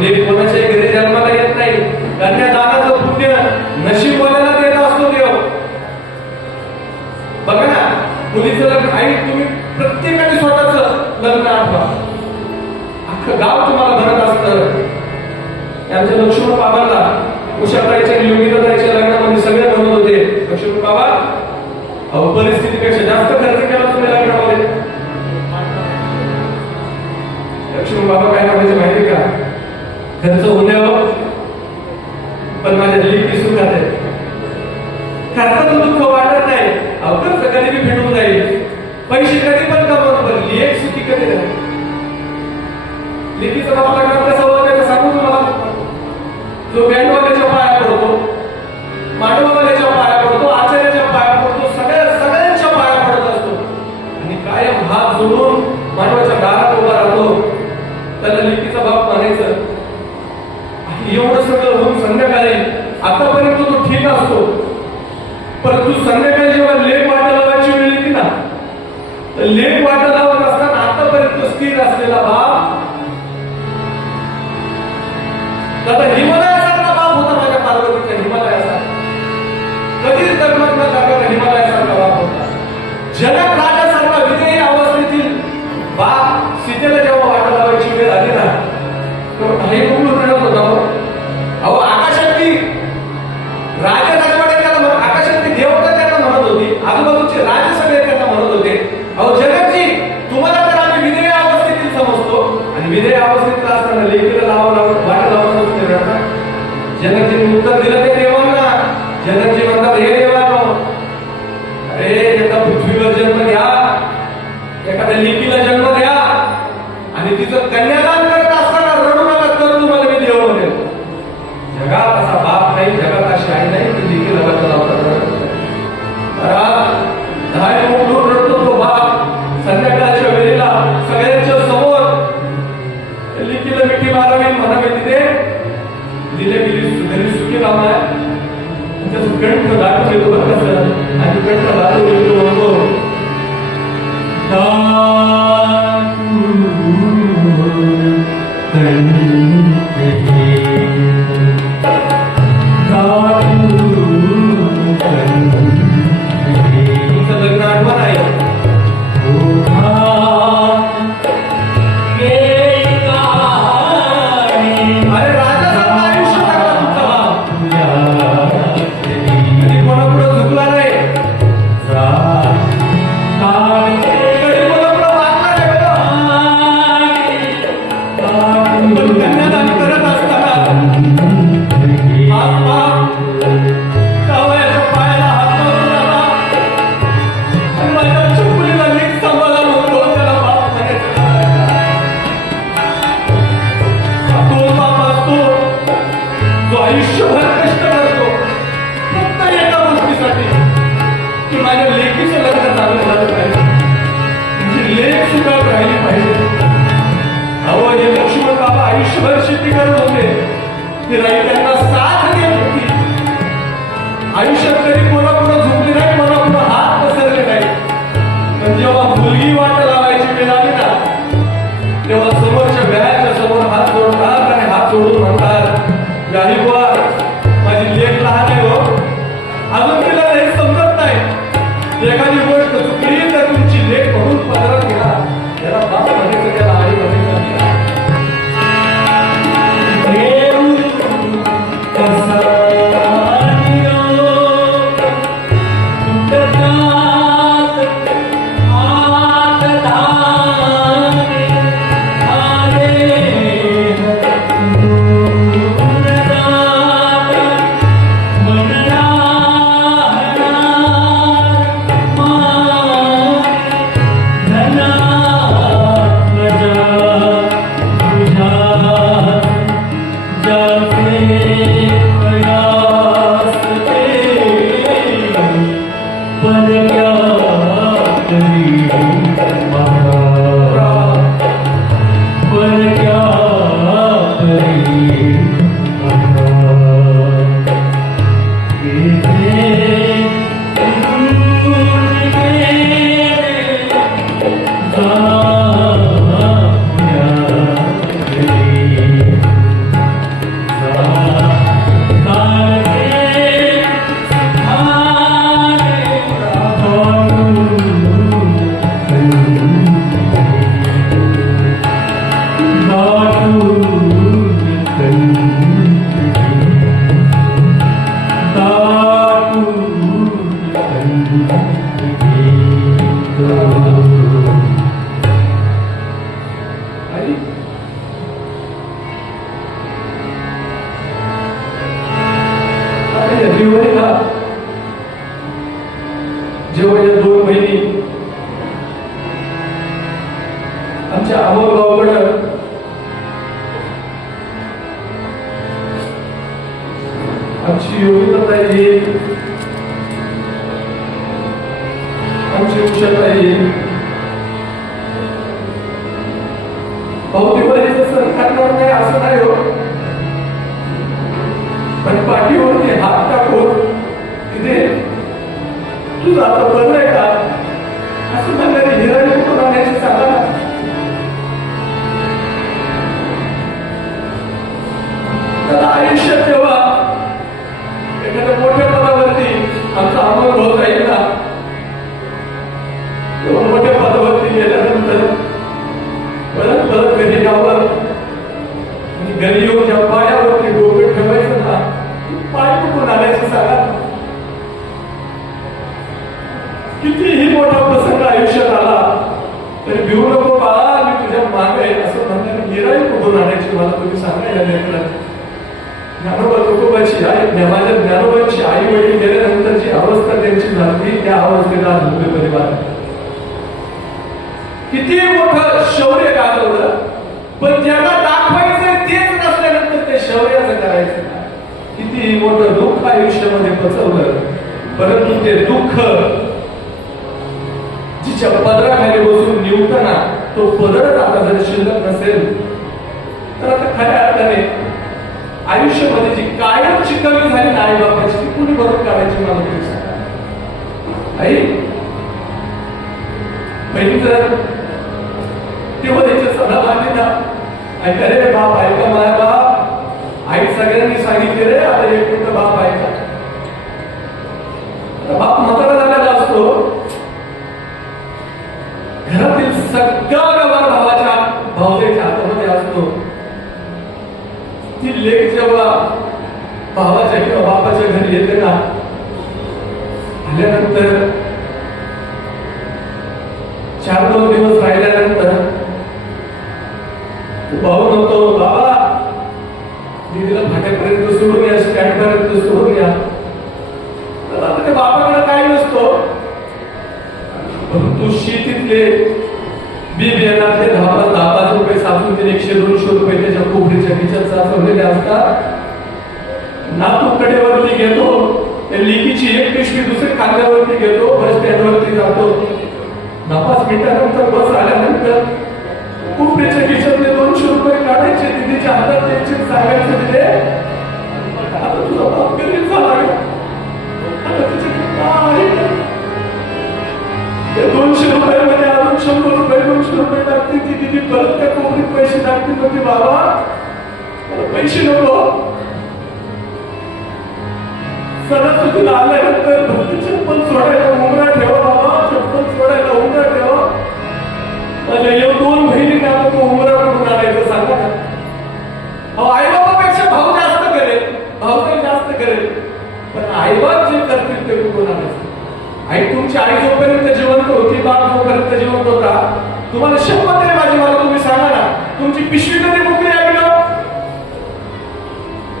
लेक कोणाच्या घरी जन्माला येत नाही, कन्यादानाचं पुण्य नशीबवाल्याला देत असतो देव. बघा ना, मुलीचं लग्न, आई तुम्ही प्रत्येकाने स्वतःच लग्न आठवा, अख्खं गाव तुम्हाला भरत असतं. आमच्या लक्ष्मण बाबांना उषाताईच्या योगिताताईच्या लग्नामध्ये सगळे म्हणत होते, लक्ष्मण बाबा अहो परिस्थितीपेक्षा जास्त खर्च केला तुम्ही लग्नामध्ये. लक्ष्मण बाबा काय म्हणायचे माहिती का, खर्च होण्यावर पण माझ्या लेकी सुखात आहे. खर्चाचं दुःख वाटत नाही, अहो खर्च कधी बी भेटून जाईल, पैसे कधी पण कमवत, पण लेक सुखी कधी नाही. लेकीचा बाबा लग्नात कसं होतं सांगू तुम्हाला. जो बँडवाल्याच्या पाया पडतो, मांडवाल्याच्या पाया पडतो, आचार्याच्या पाया पडतो, सगळ्यांच्या पाया पडत असतो, आणि कायम हात जोडून मानवाच्या दारात उभा राहतो. त्याला लेकीचा बाप म्हणायचं. एवढं सगळं होऊन संध्याकाळी आतापर्यंत तो ठीक असतो, परंतु संध्याकाळी जेव्हा लेक वाटा लावायची वेळ येते ना, तर लेक वाटा लावत असताना आतापर्यंत स्थिर असलेला बाप आता हिमालयासारखा बाप होता. माझ्या पार्वतीचा हिमालयासारखा, कधीच दगमग न करणारा हिमालयासारखा बाप होता. जनक राजासारखा विजयी अवस्थेतील बाप सीतेला जेव्हा वाटा लावायची वेळ आली ना, तेव्हा हे कुठून रडत होता. अहो आकाशातली राजा राजवाडे त्याला, आकाशातली देवता त्यांना म्हणत होती, आजूबाजूचे राजे सगळे त्यांना म्हणत होते, अहो जनकजी तुम्हाला तर आम्ही विजयी अवस्थेतील समजतो, आणि विजयी अवस्थेतील असताना लेकीला वाटा लावून जनकजींनी उत्तर दिलं ते देवांना. जनकजी म्हणतात, हे देवानो, अरे एका पृथ्वीवर जन्म घ्या, एखाद्या लेकीला जन्म द्या, आणि तिचं कन्यादान करत असताना रडू नका, तर तुम्हाला मी देव म्हणेल. जगात असा बाप नाही, जगात अशी आई नाही की लेकीला वाटा लावतात. उठून रडतो तो बाप संध्याकाळच्या वेळेला सगळ्यांच्या समोर लेकीला मिठी मारावी, म्हणावी तिथे दिले गेली घरी सुखी लावणार. कंठ दाखवून येतो बरं कसं, आणि कंठ दाखवून येतो म्हणतो, माझ्या लेकीचं लग्न चांगलं झालं पाहिजे, तुमची लेक सुखात राहिली पाहिजे. अहो हे लक्ष्मण बाबा आयुष्यभर शेती करत होते, ती राई त्यांना साथ देत होती. आयुष्यात कधी कोणापुढे झुकली नाही, कोणापुढे हात पसरले नाही. पण जेव्हा मुलगी वाट लावायची वेळ आली ना, तेव्हा समोरच्या व्यायाच्या समोर हात जोडतात आणि हात जोडून म्हणतात, गाडी बुवा माझी लेक लहान आहे हो, अजून तिला हे समजत नाही. एखादी गोष्ट चुकली तर तुमची लेक म्हणून पदरात घ्या. त्याला बाप म्हणायचं, त्याला आई म्हणायचं. जेव्हा या 2 महिने आमच्या अमोल गावाकडं आमची योगिताताई येईल, आमची उषाताई येईल. भाऊ दिवाळीचं सण करणार नाही असं नाही हो, पण पाठीवरती हात टाकून तिथे तुझं आता बरं आहे का असं म्हणणारी हिराणी कुठून आणायची सांगा ना. त्याला आयुष्यात तेव्हा एखाद्या मोठ्या पदावरती आमचा अमोल भाऊ राहील ना, तेव्हा मोठ्या पदावरती गेल्यानंतर परत परत घरी यावं आणि घरी येऊन ज्या पायावरती डोकं ठेवायचं ना, पाय कुठून आणायचं सांगा. कितीही मोठा प्रसंग आयुष्यात आला तरी भिवू नको बाळा, मी तुझ्या मागे आहे असं म्हणताना हिराई कुठून आणायची मला तुम्ही सांगा. या लेकरात ज्ञानोबा तुकोबाची आई, माझ्या ज्ञानोबाची आई वडील गेल्यानंतर जी अवस्था त्यांची झाली त्या अवस्थेला मुंबईमध्ये बाहेर किती मोठं शौर्य गाजवलं, पण ज्यांना दाखवायचं तेच नसल्यानंतर ते शौर्याचं करायचं. किती मोठं दुःख आयुष्यामध्ये पचवलं, परंतु ते दुःख जिच्या पदराखाली बसून निवताना तो पदरच आता जर शिल्लक नसेल तर आता खऱ्या अर्थाने आयुष्यामध्ये जी कायमची कमी झाली ना आई बापाची ती कुणी भरून काढायची मला तुम्ही सांगा. आई बहिणी जर तेव्हा त्याच्या सदा बांधली ना, ऐका रे बाप, ऐका माय बाप, आई सगळ्यांनी सांगितले रे आता एक मिनिट बाप ऐका. बाप म्हातारा झालेला असतो, घरातील सगळा व्यवहार भावजेच्या हातामध्ये असतो. ती लेक जेव्हा भावाच्या किंवा बापाच्या घरी येते ना, आल्यानंतर 4-2 दिवस राहिल्यानंतर भाऊ म्हणतो, बाबा दीदीला फाट्यापर्यंत सोडून या, स्टँडपर्यंत सोडून या. तर आता त्या बापाकडे काही नसतो, परंतु शेतीतले बी बियाणातले 10-5 रुपये साचून 100-200 रुपये त्याच्या कोपरीच्या खिशात साचवलेले असतात. नातू कडेवरती घेतो, त्या लिकीची एक पिशवी दुसरी खांद्यावरती घेतो, बस स्टँडवरती जातो. 5 मिनिटानंतर बस आल्यानंतर कुपरीच्या खिशातले 200 रुपये काढायचे, तिच्या हातात द्यायचे, सांगायचे तिथे आता तुझा बाप गरीब झाला, आता तुझ्याकडे काय नाही. त्या 200 रुपयामध्ये अजून 100 रुपये 200 रुपये टाकते ती दिदी, परत त्या कोपरीत पैसे टाकते. म्हणते बाबा मला पैसे नको, सणासुदीला आल्यानंतर फक्त चप्पल सोडायला उमरा ठेवा बाबा, चप्पल सोडायला उमरा ठेवा. माझ्या या 2 बहिणींना तो उमरा करून आणायचं सांगा. आई बाबापेक्षा भाऊ जास्त करेल, भाऊ जास्त करेल, पण आई बाप जे करतील ते कुठून आणायचं. आई तुमची आई जोपर्यंत जिवंत होती, बाप जोपर्यंत जिवंत होता, तुम्हाला शपथ आहे माझी, मला तुम्ही सांगा ना तुमची पिशवी कधी मोकळी आहे का?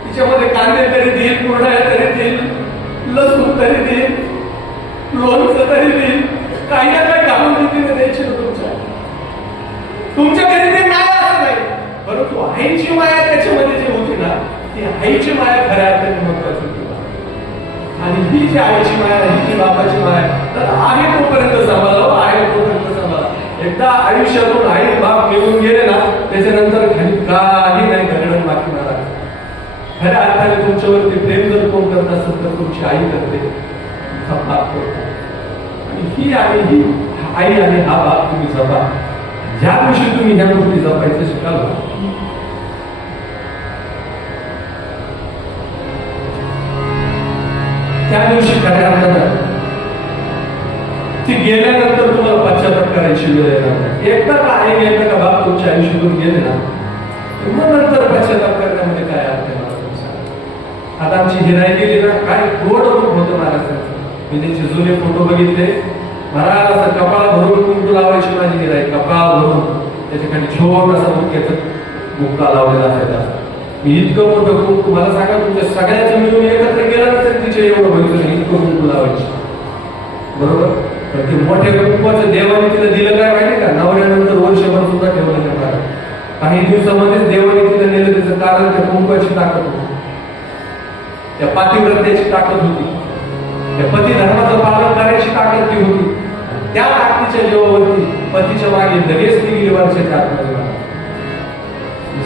तिच्यामध्ये कांदे तरी देईल, कुरड्या तरी देईल, लसूण तरी देईल, लोणचं तरी देईल, काही ना काही घालून देतील द्यायची तुमच्या घरी ते नाही असं नाही. परंतु आईची माया त्याच्यामध्ये जी होती ना, ती आईची माया खऱ्या अर्थाने महत्वाची होती. आणि ही जी आईची माया, ही जी बाबाची माया, तर आहे तोपर्यंत सांभाळावं, आहे तोपर्यंत सांभाळा. एकदा आयुष्यातून आई बाप निघून गेले ना, त्याच्यानंतर खाली काही नाही घडण बाकी मला. खऱ्या अर्थाने तुमच्यावरती प्रेम जर कोण करत असेल तर तुमची आई करते, बाप करतो. आणि ही आई आणि हा बाप तुम्ही जपा. ज्या दिवशी तुम्ही ह्या गोष्टी जपायचं शिकाल, त्या दिवशी खऱ्या अर्थानं ती गेल्यानंतर तुम्हाला पश्चाताप करायची वेळ येणार नाही. एकदा का आई एकदा का बाप तुमच्या आयुष्यातून गेले ना, मग नंतर पश्चाताप करण्यामध्ये काय अर्थ आहे मला तुम्ही सांगा. आता आमची हिराई गेली ना, काय गोड रूप होतं महाराजांचं. मी त्यांचे जुने फोटो बघितले. महाराज असं कपाळ भरून कुंकू लावायची माझी हिराई, कपाळ भरून. त्याच्या खाली छोटासा मुख्याचा मुक्का लावलेला असायचा. मी इतकं मोठं कुंकू, मला सांगा तुमच्या सगळ्याचं मिळून एकत्र गेलं तर तिचे एवढं बघितलं, इतकं कुंकू लावायची, बरोबर. पण ते मोठ्या कुंकूचं देवाने तिला दिलं काय माहिती का? नवऱ्यानंतर वर्षभर सुद्धा ठेवलं नाही महाराज. काही दिवसामध्येच देवाने तिला नेलं. त्याचं कारण त्या कुंकवाची ताकद होती, त्या पातिव्रत्याची ताकद होती, त्या पती धर्माचं पालन करायची ताकद ती होती. त्या ताकदीच्या जीवावरती पतीच्या मागे लगेच ती गेली वर्षाच्या आतमध्ये.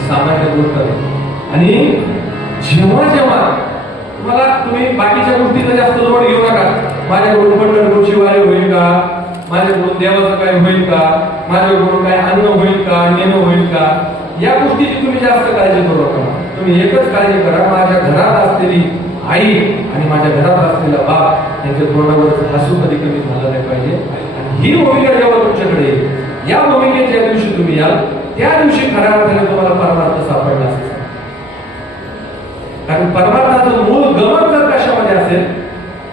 सामान्य गोष्ट आहे. आणि जेव्हा तुम्हाला तुम्ही बाकीच्या गोष्टीचा जास्त लोड घेऊ नका. माझ्याकडून पंढरपूरची वारी होईल का, माझ्याकडून देवाचं काय होईल का, माझ्याकडून काय अन्न होईल का, नेणं होईल का, या गोष्टीची तुम्ही जास्त काळजी करू नका. तुम्ही एकच काळजी करा, माझ्या घरात असलेली आई आणि माझ्या घरात असलेला बाप यांच्या तोंडावर हसू कधी कमी झालं नाही पाहिजे. आणि ही भूमिका जेव्हा तुमच्याकडे येईल, या भूमिकेत ज्या दिवशी तुम्ही याल, त्या दिवशी खऱ्या अर्थाने तुम्हाला परमार्थ सापडला असेल. कारण परमार्थाचं मूळ गमन जर कशामध्ये असेल,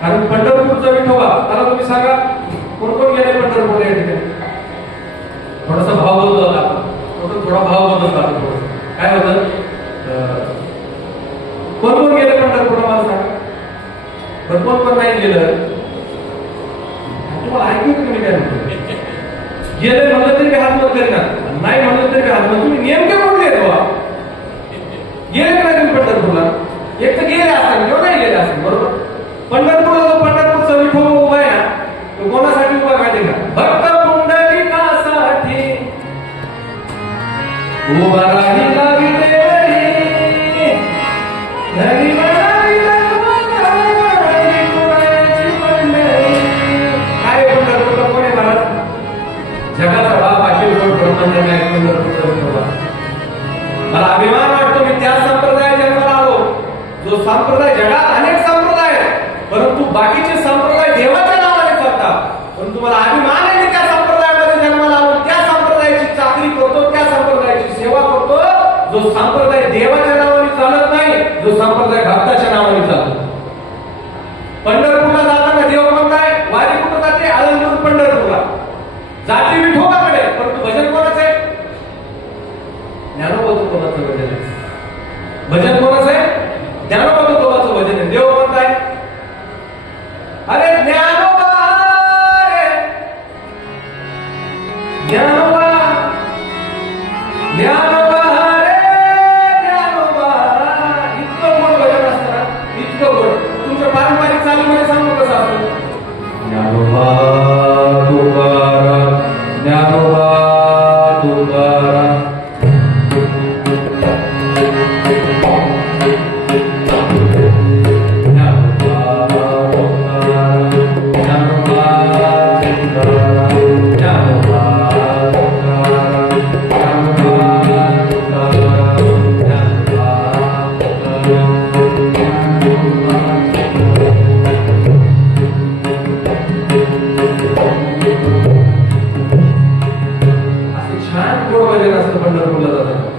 कारण पंढरपूरचा विठोबा, त्याला तुम्ही सांगा कोण कोण गेले पंढरपूरला या ठिकाणी? थोडासा भाव बदलतो आता, थोडा भाव बदलतो आता. थोडं काय होतं, कोण कोण गेले पंढरपूरला मला सांगा. पण कोण नाही गेलं, तुम्हाला ऐकू तुम्ही काय म्हणतो. गेले म्हणलं तरी हात मत करणार, नाही म्हणलं तरी हात मत. तुम्ही नेमके कोण गेले बाबा? गेले का तुम्ही पंढरपूरला? एक तर गेले असतात किंवा नाही गेले असतात, बरोबर. पंढरपूरला जो पंढरपूरचा विठोबा उभा आहे ना, तो कोणासाठी उभा माहिती का? भक्त पुंडलिकासाठी उभा राहिला विटेवरी, घरी म्हणाली काय पंढरपूरला कोण आहे महाराज? जगाचा बाप अखिल कोण ब्रह्मांड नाही पंढरपूरचा विठोबा. मला अभिमान वाटतो मी त्या संप्रदायात जन्माला आलो, जो संप्रदाय, जगात अनेक संप्रदाय आहेत, परंतु बाकीचे संप्रदाय देवाच्या नावाने चालतात. पण तुम्हाला अभिमान आहे, त्या संप्रदायामध्ये जन्माला आलो, त्या संप्रदायाची चाकरी करतो, त्या संप्रदायाची सेवा करतो, जो संप्रदाय देवाच्या नावाने चालत नाही, जो संप्रदाय भक्ताच्या नावाने चालतो. पंढरपूरला जाताना देव म्हणताय, वारी कुठं जाते? आळंदीहून पंढरपूरला जाते विठोबाकडे, परंतु भजन कोणाचं आहे? ज्ञानोबा तुकोबाचं भजन आहे. भजन कोणाचं आहे? ज्ञानोबा तुकोबाचं भजन आहे. देव म्हणताय, अरे ज्ञानोबा रे ज्ञानोबा, ज्ञानोबा रे ज्ञानोबा. इतकं गोड भजन असतं, इतकं गोड. तुमच्या पारंपरिक चालू पंढरपूरला जातात.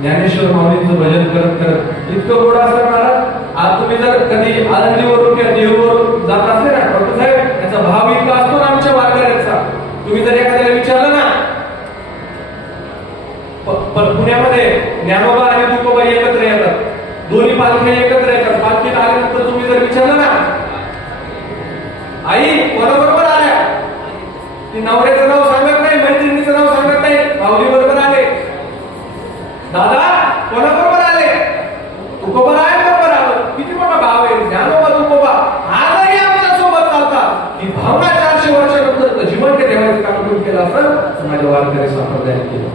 ज्ञानेश्वर माऊलींचं भजन करत करत इतकं गोड असतं महाराज. आज तुम्ही जर कधी आळंदीवरून किंवा देहूवरून जात असले ना डॉक्टर साहेब, याचा भाव इतका असतो ना आमच्या वारकऱ्यांचा. तुम्ही जर एखाद्याला विचारलं ना, पुण्यामध्ये ज्ञानोबा आणि तुकोबा एकत्र येतात, दोन्ही पालख्या एकत्र येतात. पालखीत आल्यानंतर तुम्ही जर विचारलं ना, आई कोणाबरोबर आल्या, ती नवऱ्याचं नाव सांगत नाही, मैत्रिणीचं नाव सांगत नाही, माऊली बरोबर आले. दादा कोणाबरोबर आले, तुकोबा आहे बरोबर आलं. किती मोठा भाव आहे ज्ञानोबा तुकोबा आजही आमच्या सोबत चालतात. ही भावना 400 वर्षानंतर जिवंत ठेवायचं काम कोण केलं असं माझ्या वारकरी संप्रदायाने केलं.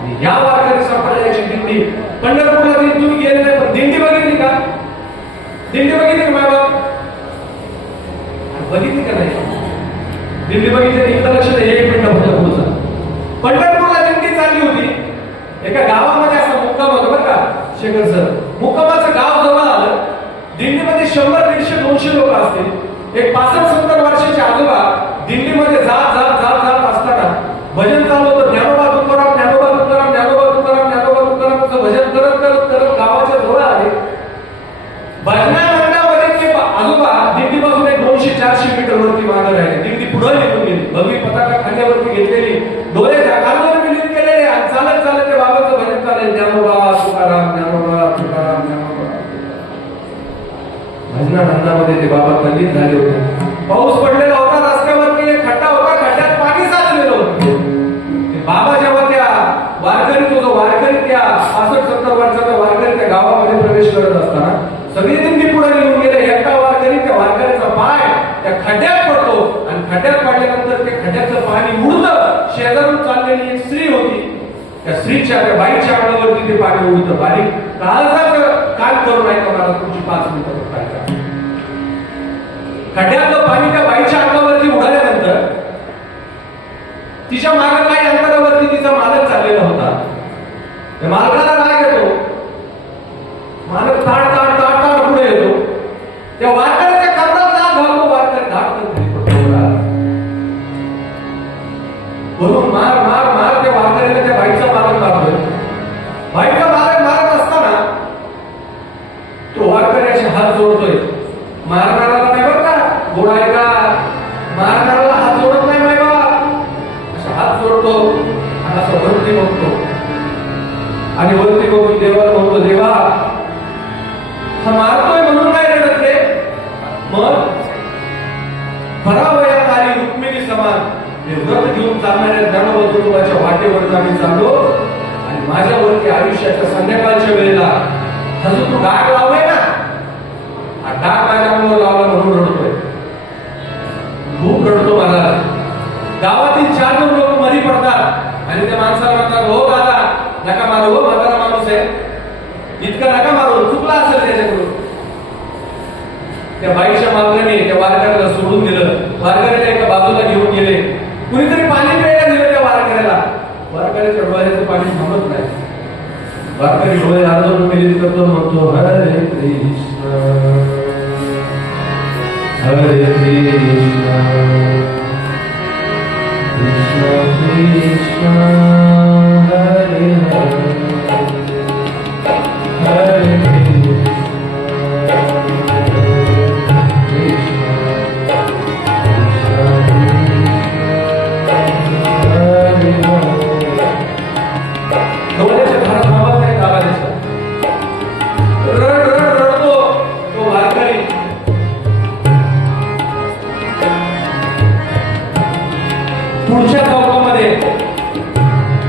आणि या वारकरी संप्रदायाची दिंडी पंढरपूरला तुम्ही गेले नाही, पण दिंडी बघितली का? दिंडी बघितली का मायबाप? बघितली का नाही? दिंडी बघितली इथं लक्ष द्या. एक मिनिट होतं पुढचा. पंढरपूरला दिंडी चालली होती. एका गावामध्ये असा मुक्काम होता बरं का शेखर सर. मुक्कामाचं गाव जवळ आलं. दिंडीमध्ये 100, 150, 200 लोक असतील. एक 65-70 वर्षाचे आजोबा दिंडीमध्ये जात जात जात जात असताना भजन चालू होतं. ज्ञानोबा तुकाराम, ज्ञानोबा तुकाराम, ज्ञानोबा तुकाराम, ज्ञानोबा तुकारामचं भजन करत करत करत गावाच्या जवळ आले. भजना मंडळामध्ये ते आजोबा दिंडीपासून एक 200-400 मीटर वरती मागे राहिले. दिंडी पुढे निघून गेली. भगवी पताका खांद्यावरती घेतलेली, डोळे झाकांवर मिलित केलेले आणि चालत चालत ते बाबाचं भजन चालले. ज्ञानोबा तुकाराम, ज्ञानोबा तुकाराम, ज्ञानोबा. भजना मंडळामध्ये ते बाबा कल्लीत झाले होते. पाऊस पडलेला होता. रस्त्यावरती एक खड्डा होता. खड्ड्यात पाणी साचलेलं होतं. बाबा जेव्हा त्या वारकरी, तो जो वारकरी त्या 65-70 वर्षाचा वारकरी त्या गावामध्ये प्रवेश करत असताना सगळी दिंडी पुढे निघून गेले. एकटा वारकरी त्या वारकऱ्याचा पाय त्या खड्ड्यात पडतो आणि खड्ड्यात पडल्यानंतर त्या खड्ड्याचं पाणी उडतं. शेजारून चाललेली एक स्त्री होती. त्या स्त्रीच्या, त्या बाईच्या अंगावरती ते पाणी उडतं. बारीक काळजाचं कान करून ऐका मला तुमची 5 मिनिटं ऐका. खड्ड्यातलं पाणी त्या बाईच्या अंगावरती उडाल्यानंतर तिच्या मागे काही अंतरावरती तिचा मालक चाललेला होता. त्या मालकाला राग येतो. मालक ताड ताड ताड ताड पुढे येतो. त्या वारकऱ्याच्या कमरात लाग घालतो. वारकरी वरून मार मार मार त्या वारकऱ्याला त्या बाईचा मालक मारतोय. बाईचा मालक मारत असताना तो वारकरी असे हात जोडतोय. मारणाराला नाही बरं का, गोड आहे का, मारणाराला हात जोडत नाही माय बा. असा हात जोडतो आणि असं वरती बघतो आणि वरती बघून देवाला म्हणतो, देवा हा मारतोय म्हणून नाही रडत रे. मग परावयात आली रुक्मिणी समान हे व्रत घेऊन चालणाऱ्या ज्ञानोबा तुकोबाच्या वाटेवर आम्ही चाललो आणि माझ्यावरती आयुष्याच्या संध्याकाळच्या वेळेला हा जो तू डाग लावलाय ना, हा डाग माझ्या अंगावर लावला म्हणून रडतोय. खूप रडतो मला. गावातील 4 लोक मरी पडतात आणि त्या माणसाला म्हणतात, हो दादा नका मारू, हो म्हातारा माणूस आहे, इतकं नका मारू, चुकला असेल त्याच्याकडून. त्या बाईच्या मालकाने त्या वारकऱ्याला सोडून दिलं. वारकऱ्याला एका बाजूला घेऊन गेले. कुणीतरी पाणी प्यायला दिलं त्या वारकऱ्याला. वारकऱ्याच्या डोळ्याचं पाणी थांबत नाही. वारकरी डोळे आजून मिलित करतो, म्हणतो हरे कृष्ण हरे कृष्ण कृष्ण कृष्ण हरे हरे हरे पुढच्या चौकामध्ये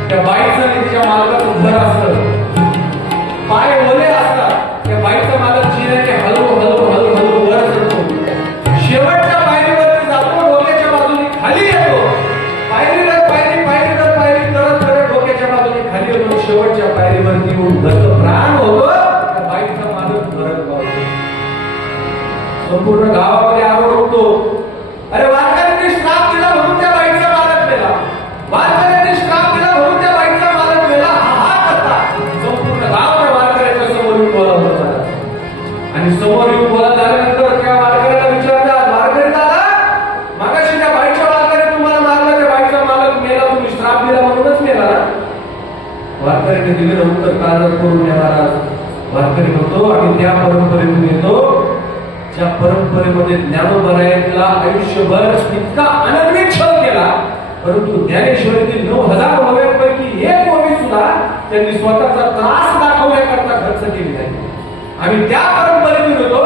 त्या बाईचं आणि तिच्या मालकाचं घर असतं. पाय ओले असतात. त्या बाईचा मालक चिऱ्याने हलू हलू हलू हलू वर चढतो. शेवटच्या पायरीवरती जातो. डोक्याच्या बाजूने खाली येतो. पायरीवर पायरी, पायरीवर पायरी करत करत डोक्याच्या बाजूने खाली येतो. शेवटच्या पायरीवरती येऊन जसं प्राण होतो त्या बाईचा मालक परत पावतो. संपूर्ण गावामध्ये आरोप होतो, अरे वारकऱ्यांनी श्राप दिला म्हणून त्या बाईचा मालक मेला, वारकऱ्यांनी श्राप दिला म्हणून त्या बाईचा मालक मेला. हा कथा संपूर्ण गाव त्या वारकऱ्याच्या समोर येऊन बोला होता. आणि समोर येऊन बोला झाल्यानंतर त्या वारकऱ्याला विचारतात, वारकरी दादा मागाशी त्या बाईच्या वारकऱ्याने तुम्हाला मारला, त्या बाईचा मालक मेला, तुम्ही श्राप दिला म्हणूनच मेला ना. आदर करून येणारा वारकरी होतो आणि त्या परंपरेतून येतो ज्या परंपरेमध्ये ज्ञानोबरायांना आयुष्यभर इतका अनन्वित छळ केला, परंतु ज्ञानेश्वरीतील 9000 ओव्यांपैकी एक ओवी सुद्धा त्यांनी स्वतःचा त्रास दाखवण्याकरता खर्च केली नाही. आम्ही त्या परंपरेतून येतो.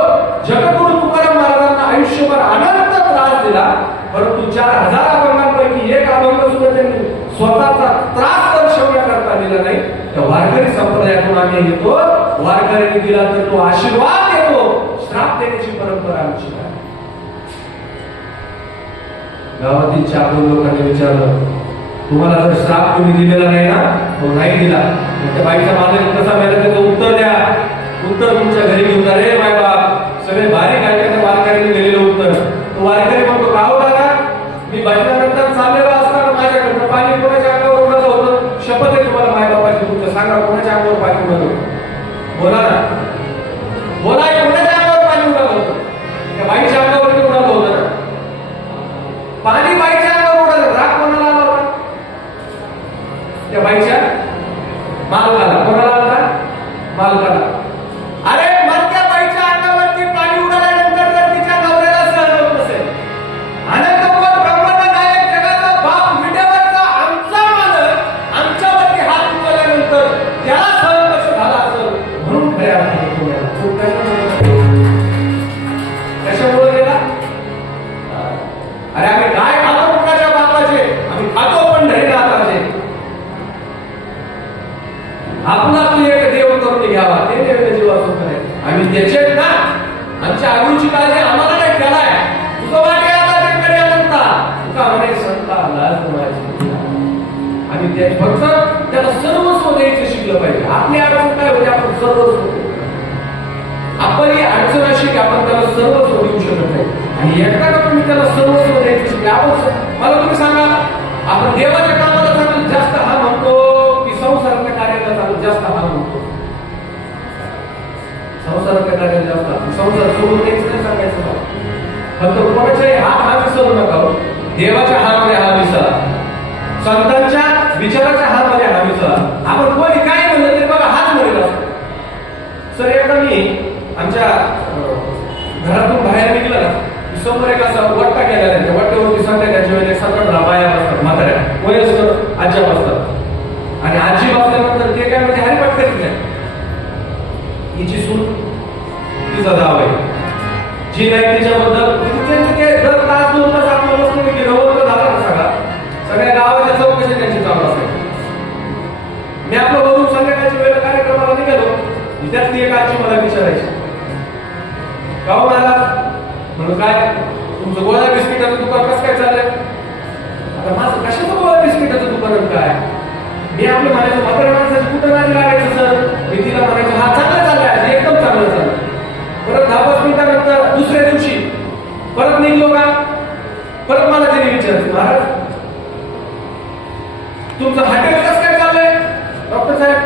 जगद्गुरु तुकाराम महाराजांना आयुष्यभर अनंत त्रास दिला, परंतु 4000 अभंगांपैकी एक अभंग सुद्धा त्यांनी स्वतःचा त्रास दर्शवण्याकरता दिला नाही. त्या वारकरी संप्रदायातून आम्ही येतो. वारकऱ्यांनी दिला तर तो आशीर्वाद येतो, श्राप देण्याची परंपरा आमची आहे. गावातील 4 लोकांनी विचारलं, तुम्हाला जर श्राप तुम्ही दिलेला नाही ना, तो नाही दिला, त्या बाईचा मालक कसा मिळाला त्याचं उत्तर द्या. उत्तर तुमच्या घरी घेऊन जा रे माय बाप. सगळे बारीक आहे त्या वारकऱ्यांनी दिलेलं उत्तर. तो वारकरी म्हणतो, का हो दादा, मी भजनानंतर चाललेलो असताना माझ्याकडनं पाणी कोणाच्या अंगावर उडत होतं. शपथ आहे तुम्हाला माय बापाची, तुमचं सांगा कोणाच्या अंगावर पाणी उडत होतं. बोला ना, बोला, कोणाच्या अंगावर पाणी उडत होतं. त्या बाईच्या अंगावरती उडत होतं ना पाणी. बाईच्या अंगावर उडत, राग कोणाला आला होता? त्या बाईच्या मालकाला. कोणाला आला? मालकाला. अरे मग त्या बाईच्या अंगावरती पाणी उडाल्यानंतर जर तिच्या नवऱ्याला सहन होत नसेल, अनंत ब्रह्मांड नायक जगाचा बाप मिठावरचा आमचा मालक आमच्यावरती हात उचलल्यानंतर त्याला सहन कसं झाला असेल, म्हणून खऱ्या कशामुळे गेला? अरे आम्ही काय खातो कुणाच्या बापाचे? आम्ही खातो पण ढैनाथाचे. आपला तू एक देव करून घ्यावा, ते देव जीवाचं करायचं. आम्ही त्याचे ना आमच्या आगूची काळजी आम्हाला नाही केलाय. तुझं वाटे आता ते करे म्हणता तुका म्हणे संता लाज म्हणायची. आम्ही त्या फक्त त्याला सर्वस्व द्यायचं शिकलं पाहिजे. आपली अडचण काय होते, आपण सर्वस्व आपली अडचण अशी की आपण त्याला सर्वस्व देऊ शकत नाही. आणि एकदा का तुम्ही त्याला सर्वस्व द्यायचं शिकले, मला तुम्ही सांगा, आपण देवाच्या कामाला चांगलं जास्त हा म्हणतो की संसाराच्या कार्याला चांगलं जास्त हा म्हणतो? संसाराच्या कार्याला जास्त संसार सोडून द्यायचं नाही सांगायचं. फक्त कोणाच्याही हा विसरू नका. देवाच्या हामध्ये हा विसरा, संतांच्या विचाराच्या हामध्ये हा विसरा. आपण कोणी काय म्हणलं ते बघा हाच म्हणेल. सर एकदा मी आमच्या घरातून बाहेर निघलं ना, समोर एक असा वट्टा केलेला आहे. वट्ट्यावरती संध्याकाळच्या वेळेला 17 बाया बसतात, म्हाताऱ्या वयस्कर आज्या बसतात. आणि आजी बसल्यानंतर ते काय म्हणजे हरिपाठ करीत नाही. हिची सून तिचा जाव आहे, जी नाही तिच्याबद्दल ते दर तास 2 तास आपलं बसतो की रवळ झाला ना सगळ्या गावाच्या चौकशी त्यांची चालू असते. मी आपलं वरून संध्याकाळच्या वेळेला कार्यक्रमाला निघालो, त्यात ती एक आजी मला विचारायची, का हो महाराज म्हणून काय तुमचं गोळ्या बिस्किटाचं दुकान कसं काय चाललंय? आता माझं कशाचं गोळ्या बिस्किटाचं दुकान काय? मी आपलं म्हणायचं म्हाताऱ्या माणसाची कुठं नाही लागायचं सर. मी तिला म्हणायचं हा चांगलं चाललंय, एकदम चांगलं चाललं. परत 10-5 मिनिटानंतर दुसऱ्या दिवशी परत निघलो का, परत मला त्यांनी विचारायचं, महाराज तुमचं हॉटेल कसं काय चाललंय? डॉक्टर साहेब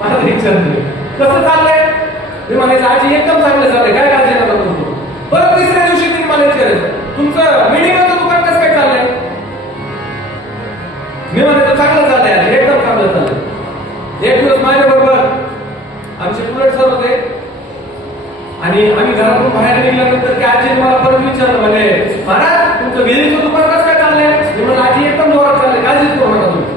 मला विचारलं कसं चाललंय? मी म्हणायचं आजी एकदम चांगलं चाललंय, काय काळजी नका करू. परत तिसऱ्या दिवशी तिने मला विचारायचं तुमचं मेडिकलचं दुकान कसं काय चाललंय? मी म्हणायचं चांगलं चाललंय, एकदम चांगलं चाललंय. एक दिवस माझ्या बरोबर आमचे स्टुडंट सर होते आणि आम्ही घरातून बाहेर निघाल्यानंतर त्या आजीने मला परत विचारलं, म्हणजे महाराज तुमचं विहिरीचं दुकान कसं काय चाललंय? मी म्हणलं आजी एकदम जोरात चाललंय, काळजीच करू नका तुम्ही.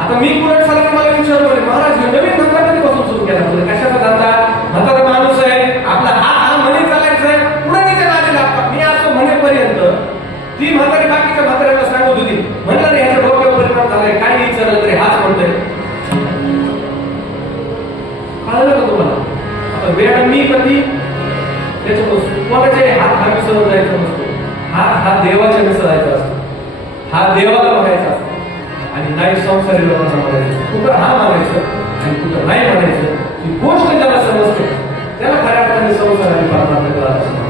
आता मी स्टुडंट सरांना मला विचारलं, म्हणजे महाराज हे नवीन धंदा कधीपासून सुरू केला? म्हणजे कशाचा धंदा? म्हातारा माणूस आहे, आपला हा म्हणे चालायचं आहे, पुढे तिच्या नादी लागतात. मी असं म्हणेपर्यंत ती म्हातारी बाकीच्या म्हाताऱ्याला सांगत होती, म्हणलं रे ह्याच्या डोक्यावर परिणाम झालाय, काय विचारलं तरी हाच म्हणतोय. कळलं का तुम्हाला? आता वेळ मी कधी त्याच्यापासून कोणाचे हात हा विसरून जायचा नसतो. हा देवाच्या विसरायचा असतो, हा देवाला बघायचा असतो. आणि नाही संसारी लोकांना म्हणायचं, कुठं हा म्हणायचं आणि कुठं नाही म्हणायचं. ही गोष्ट ज्याला समजते त्याला खऱ्या अर्थाने संसार आणि परमार्थ कळत.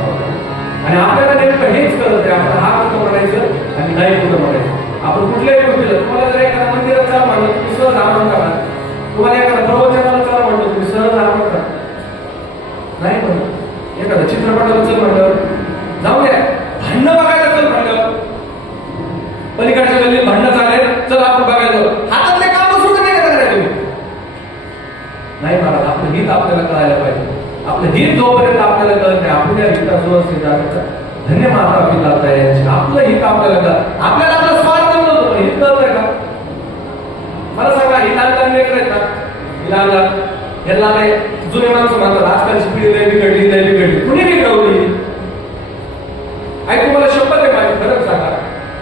आणि आपल्याला नेमकं हेच कळत आहे, आपण हा कुठं म्हणायचं आणि नाही कुठं म्हणायचं. आपण कुठल्याही गोष्टीला, तुम्हाला जर एखाद्या मंदिरात चाल म्हणलं तुम्ही सहज हा म्हणता का? तुम्हाला एखाद्या प्रवचनाला चाल म्हणलं तुम्ही सहज हा म्हणता नाही म्हणत. एखाद्या चित्रपटाला चल म्हणलं, जाऊ द्या भांडणं बघायला चल म्हणलं, पलीकडच्या गल्लीत भांडणं चालेल चल आपण बघायला, हातातले काम सुद्धा नाही करणार तुम्ही. धन्य माता पिता तायांचे. आपलं हित आपल्याला आपला स्वार्थ नव्हतं, हित कळतंय का? मला सांगा, ही लहान लहान लेकरं आहेत ना, ही लहान यांना नाही जुने माणसं म्हणतात आजकालची पिढी लय बिघडली. कुणी बिघडवली? आई तुम्हाला शपथ आहे माझी, खरंच सांगा,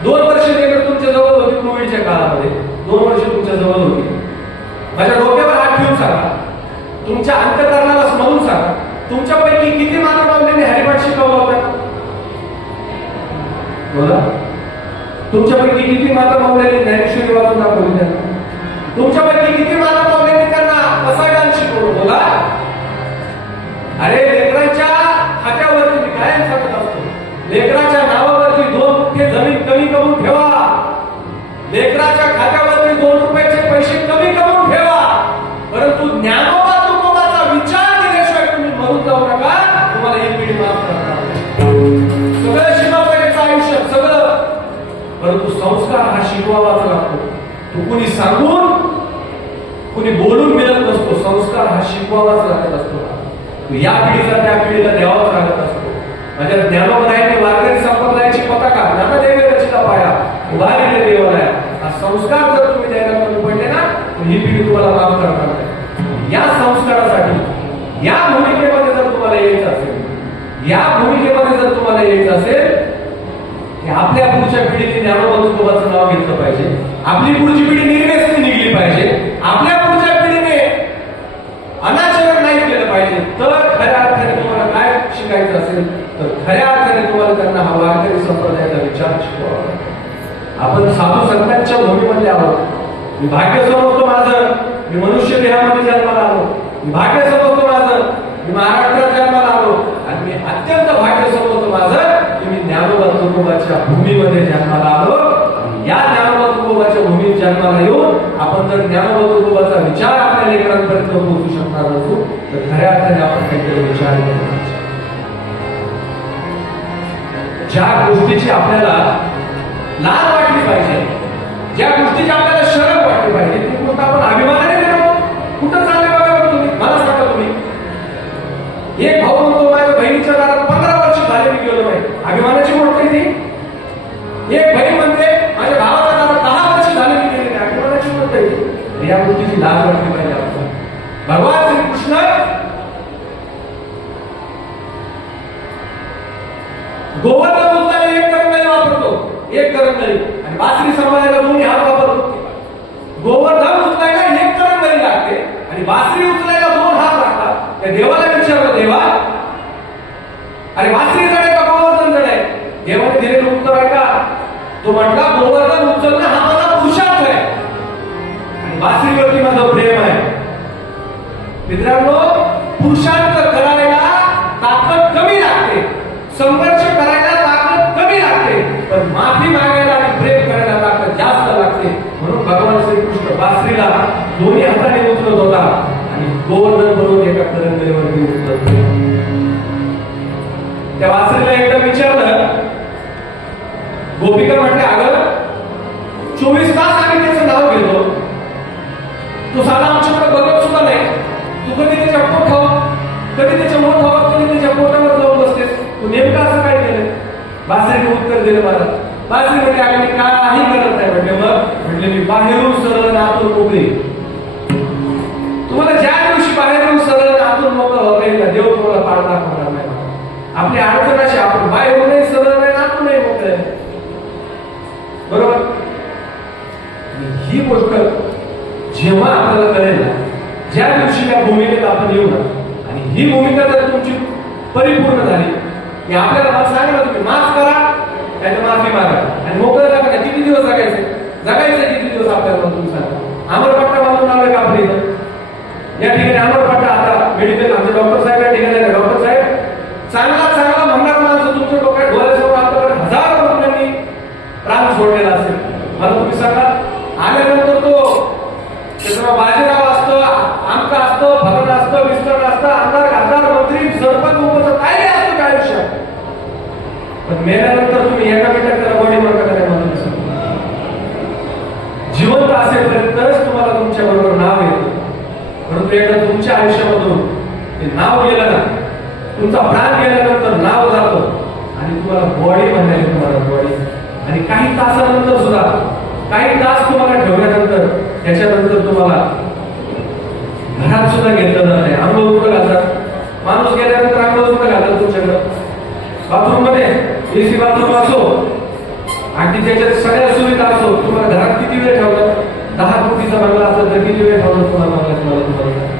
2 वर्ष लेकर तुमच्या जवळ होती कोविडच्या काळामध्ये, 2 वर्ष तुमच्या जवळ होती. माझ्या डोक्यावर हात ठेवून सांगा, तुमच्या अंतःकरणाला स्मरून सांगा, तुमच्यापैकी किती महानुभावांनी हरिपाठ शिकवला होता? बोला. तुमच्यापैकी किती महानुभावांनी ज्ञानेश्वरी वाचून दाखवली त्यांना? तुमच्यापैकी किती महानुभावांनी त्यांना कसायदान शिकवलं? बोला. अरे लेकरांच्या खात्यावरती मी काय सांगत असतो, लेकराच्या नावावरती 2 गुंठे जमीन कमी करून ठेवा. लेकराच्या खात्यावरती 2 रुपयाचे पैसे कमी करून ठेवा. परंतु ज्ञानोबा तुकोबाचा विचार केल्याशिवाय तुम्ही मरून जाऊ नका. तुम्हाला ही पिढी माफ करणार. सगळं शिकवायचं आयुष्य सगळं, परंतु संस्कार हा शिकवावाच लागतो. तो कुणी सांगून कुणी बोलून मिळत नसतो. संस्कार हा शिकवावाच लागत असतो. या पिढीचा त्या पिढीला द्यावाच लागत असतो. माझ्या ज्ञानोबरायांनी वारकरी संप्रदायाची पताका ज्ञानदेवे रचिता पाया उभारले देवालया. हा संस्कार जर तुम्ही द्यायला कमी पडले ना, तर ही पिढी तुम्हाला माफ करणार नाही. या संस्कारासाठी या भूमिकेमध्ये जर तुम्हाला यायचं असेल, या भूमिकेमध्ये जर तुम्हाला यायचं असेल, आपल्या पुढच्या पिढीने ज्ञानोबा तुकोबाचं नाव घेतलं पाहिजे. आपली पुढची पिढी निर्व्यसनी निघली पाहिजे. आपल्या पुढच्या पिढीने अनाचरण नाही केलं पाहिजे. तर खऱ्या अर्थाने तुम्हाला काय शिकायचं असेल, तर खऱ्या अर्थाने तुम्हाला त्यांना हा वारकरी संप्रदायाचा विचार शिकवावा. आपण साधू संतांच्या भूमीमध्ये आहोत. मी भाग्य समजतो माझं, मी मनुष्य देहामध्ये जन्माला आलो. मी भाग्य समजतो माझं, मी महाराष्ट्रात जन्माला आलो. आणि मी अत्यंत भाग्य समजतो माझं की मी ज्ञानोबा तुकोबाच्या भूमीमध्ये जन्माला आलो. या ज्ञानोबा तुकोबाच्या भूमीत जन्माला येऊन आपण जर ज्ञानोबा तुकोबाचा विचार आपल्या लेकरांपर्यंत पोहोचू शकणार नसू, तर खऱ्या अर्थाने आपण काहीतरी विचार केला. ज्या गोष्टीची आपल्याला लाज वाटली पाहिजे, ज्या गोष्टीची आपल्याला शरम वाटली पाहिजे, ती गोष्ट आपण अभिमानाने करतो. कुठं चालले बघा तुम्ही, मला सांगा तुम्ही. एक भाऊ म्हणतो माझ्या बहिणीच्या दारात 15 वर्ष झाले मी गेलो नाही. अभिमानाची गोष्ट आहे ती. एक बहीण म्हणते माझ्या भावाच्या दारात 10 वर्ष झाले मी गेले नाही. अभिमानाची गोष्ट आहे ती. या गोष्टीची लाज वाटली पाहिजे आपल्याला. भगवान श्रीकृष्ण गोवर्धन उचलायला 1 करंगळी वापरतो, 1 करंगळी, आणि बासरी सांभाळायला 2 हात वापरतो. गोवर्धन उचलायला 1 करंगळी लागते आणि बासरी उचलायला 2 हात लागतात. त्या देवाला विचारलं, देवा अरे बासरी जड आहे का गोवर्धन जड आहे? देवाने दिलेलं उत्तर आहे का? तो म्हटला गोवर्धन उचलणं हा माझा पुरुषार्थ आहे आणि बासरीवरती माझं प्रेम आहे. मित्रांनो, पुरुषार्थ करायला ताकद कमी लागते, संघर्ष करायला ताकद कमी लागते, पण माफी मागायला आणि प्रेम करायला ताकद जास्त लागते. म्हणून भगवान श्रीकृष्ण बासरीला 2 हाताने उचलत होता आणि गोवर्धन बनवून एका करंगळीवरती उचलत. त्या बासरीला एकदा विचारलं, गोपिका म्हटले अगं 24 तास आम्ही त्याचं नाव घेतो, तू साधा आमच्याकडे बघत सुद्धा नाही. तू कधी त्याच्या पोटावर, कधी त्याच्या मोठावर, कधी त्याच्या पोटावर जाऊन बसतेस. तू नेमकं असं काय केलं? बासरीने उत्तर दिलं मला. बासरी म्हटले अगं मी काही करत नाही. म्हटले मग? म्हटले मी बाहेरून सरळ आतून मोकळी. तुम्हाला ज्या दिवशी बाहेरून सरळ आतून मोकळं होता येईल, देव तुम्हाला पाळ दाखवणार नाही. आपली अडचण अशी, आपण बाहेरूनही सरळ नाही, आतूनही मोकळे. बरोबर? ही गोष्ट जेव्हा आपल्याला कळेल ना, ज्या दिवशी या भूमिकेत आपण येऊ ना, आणि ही भूमिका जर तुमची परिपूर्ण झाली की आपल्याला मला सांगा ना, तुम्ही माफ करा त्याच्या माफी मागा आणि मोकळं जगा. किती दिवस जगायचे? किती दिवस आपल्याला तुम्ही सांगा. अमरपट्टा बांधून आलोय का आपण इथं? या ठिकाणी अमरपट्टा आता मेडिकल आमचे डॉक्टर साहेब या ठिकाणी, डॉक्टर साहेब चांगला म्हणणार माणसं तुमच्या डोक्यात डोळ्यासमोर आपल्याकडे हजारो रुपयांनी प्राण सोडलेला असेल. मला तुम्ही सांगा, आल्यानंतर तो त्याचं बाजीराव असतं, आमका असतं, भरण असतं, विस्तार असतं, आमदार, खासदार, मंत्री, सरपंच, उपसरपंच काही असतं त्या आयुष्यात. पण मेल्यानंतर तुम्ही एका मिनिटात त्याला बॉडी मार्क करायला म्हणून जिवंत असेल तरच तुम्हाला तुमच्या बरोबर नाव येतं. परंतु एकदा तुमच्या आयुष्यामधून ते नाव गेलं ना, तुमचा प्राण गेल्यानंतर नाव जातं आणि तुम्हाला तुम्हाला बॉडी म्हणाले, तुम्हाला बॉडी. आणि काही तासानंतर सुद्धा, काही तास तुम्हाला ठेवल्यानंतर त्याच्यानंतर तुम्हाला घरात सुद्धा घेतलं जात नाही. अंघोळ कुठं घालतात? माणूस गेल्यानंतर अंघोळ कुठं घालतात तुमच्याकडं? बाथरूम मध्ये. एसी बाथरूम असो आणि त्याच्यात सगळ्या सुविधा असो, तुम्हाला घरात किती वेळ ठेवतात? 10 कोटीचा बंगला असेल तर किती वेळ ठेवतात तुम्हाला? तुम्हाला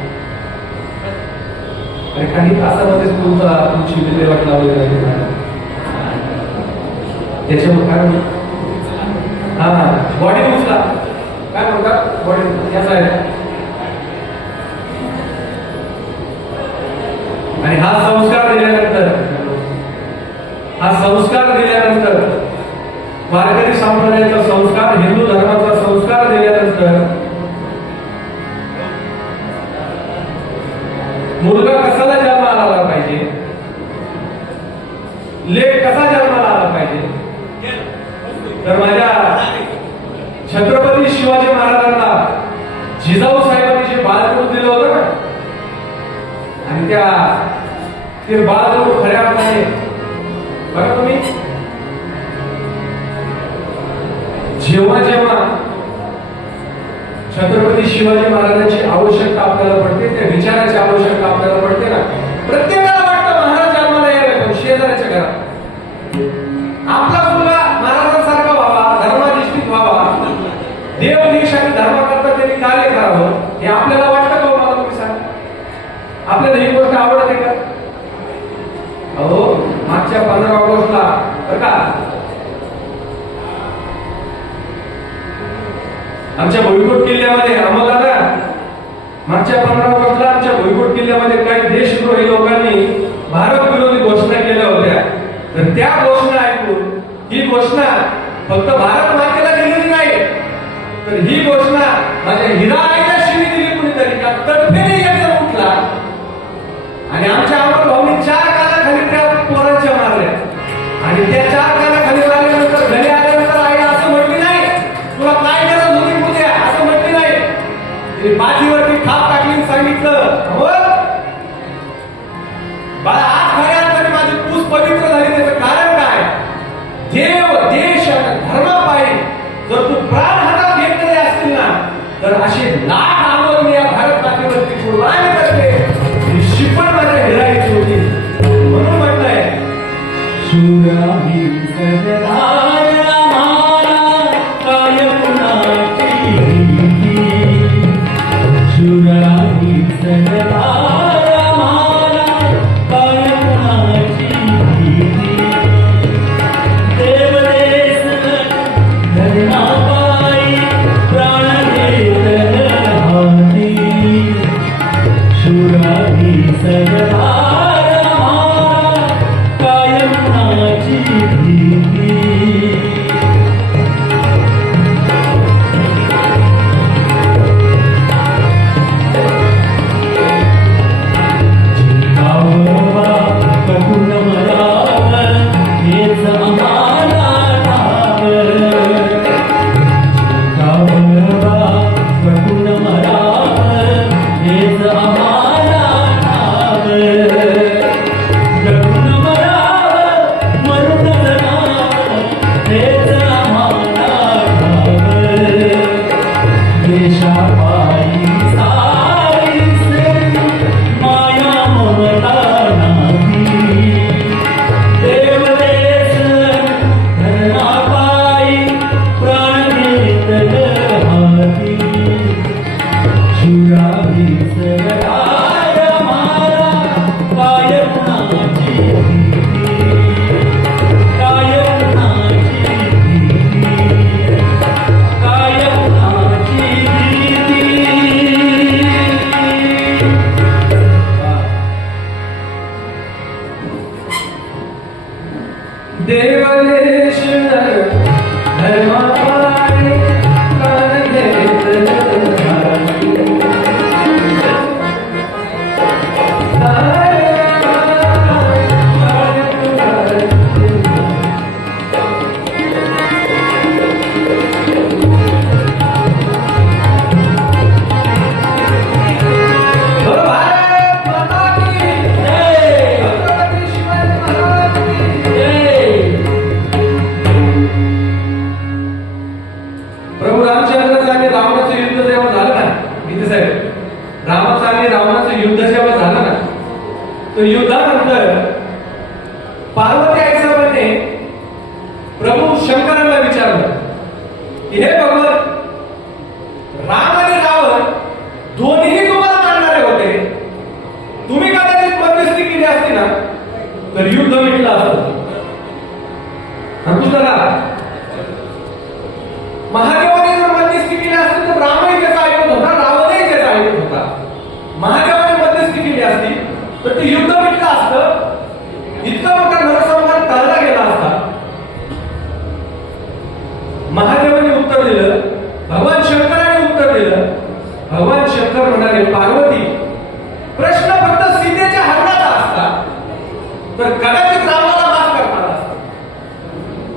आणि काही तासामध्येच तुमची विल्हेवाट लावली जाते. त्याच्यामुळे काय म्हणतात? बॉडी उचला. काय म्हणतात? बॉडी याचा आहे. आणि हा संस्कार दिल्यानंतर, वारकरी संप्रदायाचा संस्कार, हिंदू धर्माचा संस्कार दिल्यानंतर मुलगा कसाला जन्माला आला पाहिजे, लेक कसा जन्माला आला पाहिजे, तर माझ्या छत्रपती शिवाजी महाराजांना जिजाऊ साहेबांनी जे बालरूप दिलं होतं ना, आणि ते बालरूप खऱ्या अर्थाने बघा तुम्ही, जेव्हा छत्रपती शिवाजी महाराजांची आवश्यकता आपल्याला पडते, त्या विचाराची आवश्यकता आपल्याला पडते ना, प्रत्येकाला वाटतं महाराज जन्माला यायला पण शेजाऱ्याच्या घरात आपला मुलगा महाराजांसारखा व्हावा, धर्माधिष्ठित व्हावा, देव देश आणि धर्माकरता त्यांनी कार्य करावं, हे आपल्याला वाटतं का? मला तुम्ही सांगा, आपल्याला ही गोष्ट आवडते का? अहो, मागच्या 15 ऑगस्टला बरं का, आमच्या भुईकोट किल्ल्यामध्ये आम्हाला ना, मागच्या 15 ऑगस्टला आमच्या भुईकोट किल्ल्यामध्ये काही देशद्रोही लोकांनी भारत विरोधी घोषणा केल्या होत्या. तर त्या घोषणा ऐकून, ही घोषणा फक्त भारत मातेला दिलेली नाही, तर ही घोषणा माझ्या हिरा आईला शिवी दिली कुणीतरी, का तडफेने एकदम उठला आणि आमच्या अमर भाऊनी 4 कानाखाली त्या पोरांच्या मारल्या. आणि त्या 4 कानाखाली मारल्यानंतर घरी आल्यानंतर आई असं म्हटली नाही, तुला काय गरज होती उद्या, असं म्हटली नाही. तिने पाठीवरती थाप टाकली आणि सांगितलं, हो बाळा, आज खऱ्या अर्थाने माझी पूस पवित्र झाली. त्याचं कारण काय? देव देश धर्मापायी जर तू प्राण हातात घेतलेले असतील ना, तर असे लाख आंदोलन या भारत मातेवरती कुर्बान करते. ही शिपण माझ्या हिराईची होती. म्हणून म्हटलंय, शुराही सगळा मारा काय कुणाची, शुराही सगळा बघा, महादेवाने जर मध्यस्थी केली असती तर रामही त्याचा ऐकत होता, रावणही त्याचा ऐकत होता. महादेवाने मध्यस्थी केली असती तर ते युद्ध मिटलं असतं, इतका मोठा नरसंहार टाळला गेला असता. महादेवाने उत्तर दिलं, भगवान शंकराने उत्तर दिलं. भगवान शंकर म्हणाले, पार्वती, प्रश्न फक्त सीतेच्या हरणाचा असता तर कदाचित रामाला माफ करता आला असता,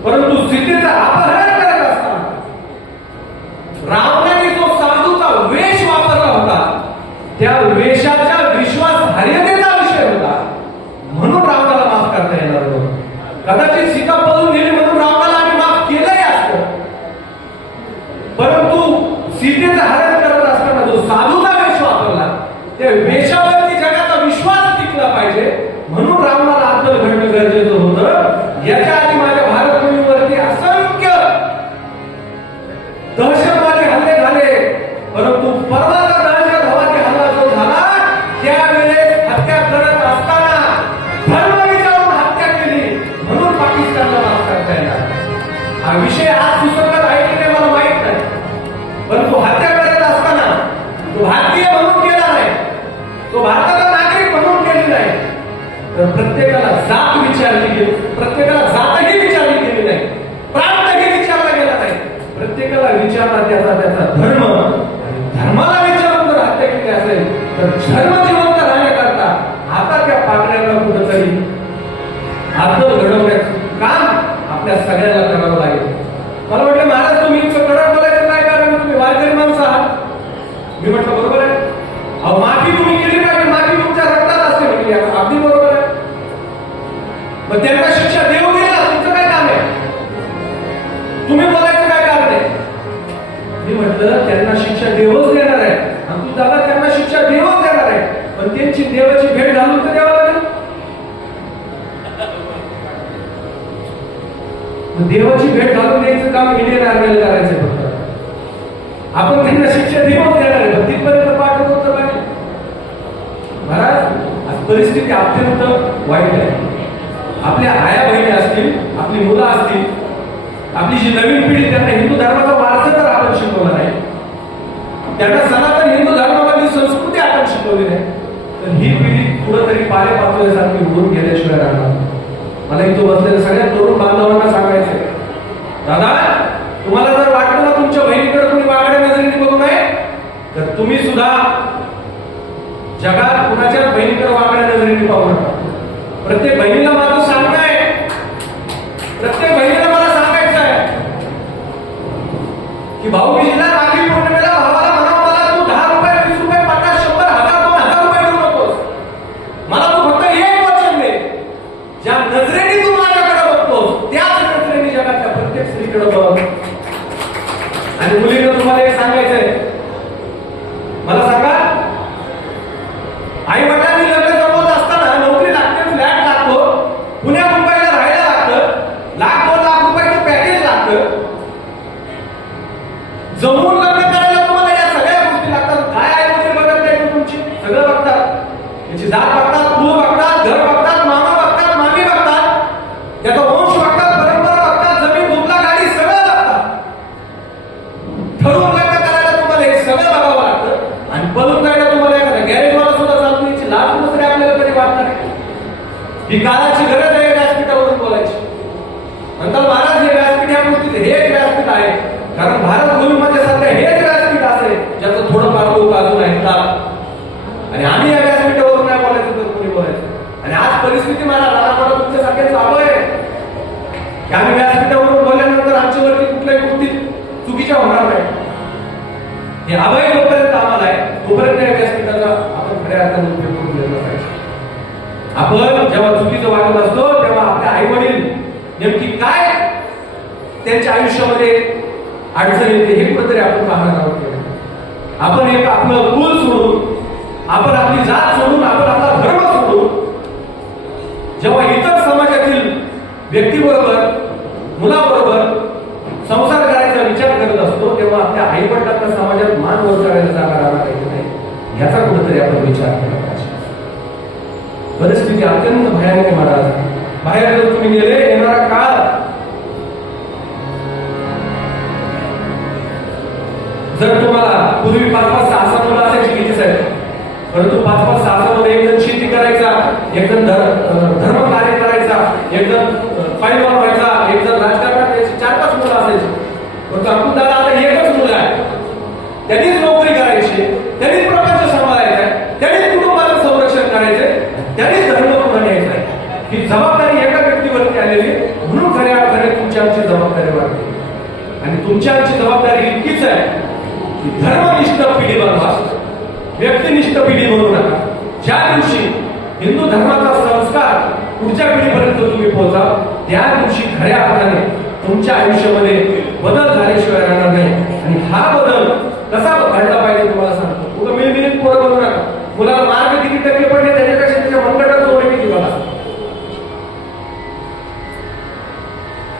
परंतु सीतेचं अपहरण करत असताना रावणाने जो साधूचा वेश वापरला होता त्या वेशाच्या विश्वासार्हतेचा विषय होता, म्हणून रावणाला माफ करता येणार नव्हतं. कदाचित सीता पळून गेली म्हणून रावणाला आम्ही माफ केलंही असतं, परंतु सीतेचं हरण करत असताना जो साधूचा वेश वापरला त्या वेशावरती जगाचा विश्वास टिकला पाहिजे, म्हणून रावणाला आत्मल घडणं गरजेचं होतं. याच्या आधी माझ्या भारतभूमीवरती असंख्य दहशतवादी हल्ले झाले, परंतु परवाचा दहशतवादी हल्ला जो झाला त्यावेळेस हत्या करत असताना धर्म विचारून हत्या केली, म्हणून पाकिस्तानला माफ करता येणार. हा विषय आज सुसंगत आहे की नाही मला माहित नाही, परंतु हत्या करत असताना तो भारतीय म्हणून केला नाही, तो भारताचा नागरिक म्हणून केली नाही, तर प्रत्येकाला जात विचारली गेली, प्रत्येकाला जातही विचारली गेली नाही, प्रांतही विचारला गेला नाही. प्रत्येकाला विचारला त्याचा धर्म, आणि धर्माला विचारून जर हत्या केली असेल तर धर्म जिवंत राहण्याकरता आता त्या पाकड्यांना कुठंतरी आत्मल घडवण्याचं काम आपल्या सगळ्यांना करावं लागेल. मला म्हटलं, महाराज तुम्ही इतकं कडक बोलायचं काय कारण, तुम्ही वारकरी माणसं आहात. मी म्हटलं बरोबर आहे, अहो माफी तुम्ही केली पाहिजे, माफी तुमच्या रक्तात असते म्हटली, अगदी बरोबर आहे. मग त्यांना शिक्षा देऊ दिला, तुमचं काय काम आहे, तुम्ही बोलायचं काय कारण आहे. मी म्हटलं त्यांना शिक्षा देवच देणार आहे, आणि तू दादा त्यांना शिक्षा देवच देणार आहे, पण त्यांची देवाची भेट घालून तर द्यावं लागेल. देवाची भेट घालून द्यायचं काम इंडियन आर्मीला करायचं फक्त. आपण त्यांना शिक्षा देऊच देणार आहे, पण तिथपर्यंत पाठवतो तर पाहिजे. महाराज आज परिस्थिती अत्यंत वाईट आहे. आपल्या आया बहिणी असतील, आपली मुलं असतील, आपली जी नवीन पिढी त्यांना हिंदू धर्माचा वारसा तर आपण शिकवला नाही, त्यांना सनातन हिंदू धर्मामधली संस्कृती आपण शिकवली नाही, तर ही पिढी कुठंतरी पाले पातळीसारखी उडून गेल्याशिवाय राहणार. मला इथं बसलेल्या सगळ्या तरुण बांधवांना सांगायचंय, दादा तुम्हाला जर वाटलं ना तुमच्या बहिणीकडे तुम्ही वागड्या नजरेने बघू नये, तर तुम्ही सुद्धा जगात कुणाच्या बहिणीकडे वागड्या नजरेने पाहू नका. प्रत्येक बहिणीला माझं सांगणं आहे, प्रत्येक बहिणीला मला सांगायचं आहे की भाऊबीजेला, राखी पौर्णिमेला भावाला म्हणा, मला तू 10 रुपये, 20 रुपये, 50, 100, 1000, 2000 रुपये देऊ नकोस. मला तू फक्त एक वचन दे, ज्या नजरेने तू माझ्याकडे बघतोस त्याच नजरेने जगातल्या प्रत्येक स्त्रीकडे बघ. आणि मुलींना तुम्हाला एक सांगायचंय, मला सांगा, आई वडिलांनी लग्न जमवत असताना नोकरी लागते, फ्लॅट लागतो, पुण्या मुंबईला राहायला लागतं, 1,00,000-2 लाख रुपयाचं पॅकेज लागतं. जमवून लग्न करायला तुम्हाला या सगळ्या गोष्टी लागतात. काय आहे ते बघत नाही, तुमची सगळं बघतात, त्याची जात बघतात, कुळ बघतात, घर बघतात, मामा बघतात, मामी बघतात, त्याचा वंश बघतात, परंपरा बघतात, जमीन भूमला गाडी सगळं बघतात. ठरवून लग्न करायला तुम्हाला हे सगळं बघावं लागतं, आणि पळून जायला तुम्हाला एखाद्या गॅरेजवाला सुद्धा चालू याची लाभ दुसरे आपल्याला तरी वाटणार. ही काळाची गरज आहे व्यासपीठावरून बोलायची. म्हणतात महाराज हे व्यासपीठ या गोष्टीत हेच व्यासपीठ आहे, कारण भारत भूमीमध्ये सध्या हेच व्यासपीठ असेल ज्याचं थोडंफार लोक अजून ऐकतात, आणि आम्ही या व्यासपीठावरून नाही बोलायचं तर कोणी बोलायचं. आणि आज परिस्थिती मला राणाकडे तुमच्या सगळ्यांचं आलो आहे की आम्ही व्यासपीठावरून बोलल्यानंतर आमच्यावरती कुठल्याही गोष्टी चुकीच्या होणार नाही. हे अभय जोपर्यंत आम्हाला आहे तोपर्यंत या व्यासपीठाचा आपण खऱ्या अर्थाने उपयोग करून घेतला पाहिजे. आपण जेव्हा चुकीचं वागत असतो तेव्हा आपल्या आई वडील नेमकी काय त्यांच्या आयुष्यामध्ये अडचण येते हे कुठेतरी आपण पाहणार आहोत. आपण एक आपलं कुल सोडून, आपण आपली जात सोडून, आपण आपला धर्म सोडून जेव्हा इतर समाजातील व्यक्तीबरोबर, मुलाबरोबर संसार करायचा विचार करत असतो तेव्हा आपल्या आई वडिलांना समाजात मान वर करायला जागा राहणार नाही, याचा कुठेतरी आपण विचार केला पाहिजे. परिस्थिती अत्यंत भयानक आहे महाराज. बाहेर जर तुम्ही गेले, येणारा काळ पूर्वी 5-5-6 मुलं असायची किती साहेब, परंतु 5-5-6 मध्ये एक जण शेती करायचा, एक जण धर्म कार्य करायचा, एक जण पैलवान व्हायचा, एक जण राजकारणात यायचे, 4-5 मुलं असायची. परंतु अब्दुल दादा आता एकच मुलं आहे, त्यांनीच नोकरी करायची, त्यांनीच प्रपंच सांभाळायचा आहे, त्यांनीच कुटुंबाचं संरक्षण करायचंय, त्यांनीच धर्म पुढे न्यायचा आहे. ही जबाबदारी एका व्यक्तीवरती आलेली, म्हणून खऱ्या अर्थाने तुमची आमची जबाबदारी वाढते. आणि तुमची आमची जबाबदारी इतकीच आहे की धर्मनिष्ठ पिढी बनवा, व्यक्तिनिष्ठ पिढी बनवू नका. ज्या दिवशी हिंदू धर्माचा संस्कार पुढच्या पिढीपर्यंत तुम्ही पोहोचा, त्या दिवशी खऱ्या अर्थाने तुमच्या आयुष्यामध्ये बदल झाल्याशिवाय राहणार नाही. आणि हा बदल कसा घडला पाहिजे तुम्हाला सांगतो. उगा मिळमिळीत पोरं बनवू नका. मुलाला मार्क किती टक्के पडले त्याच्यापेक्षा त्याच्या मनगटात जोडे किती बघा.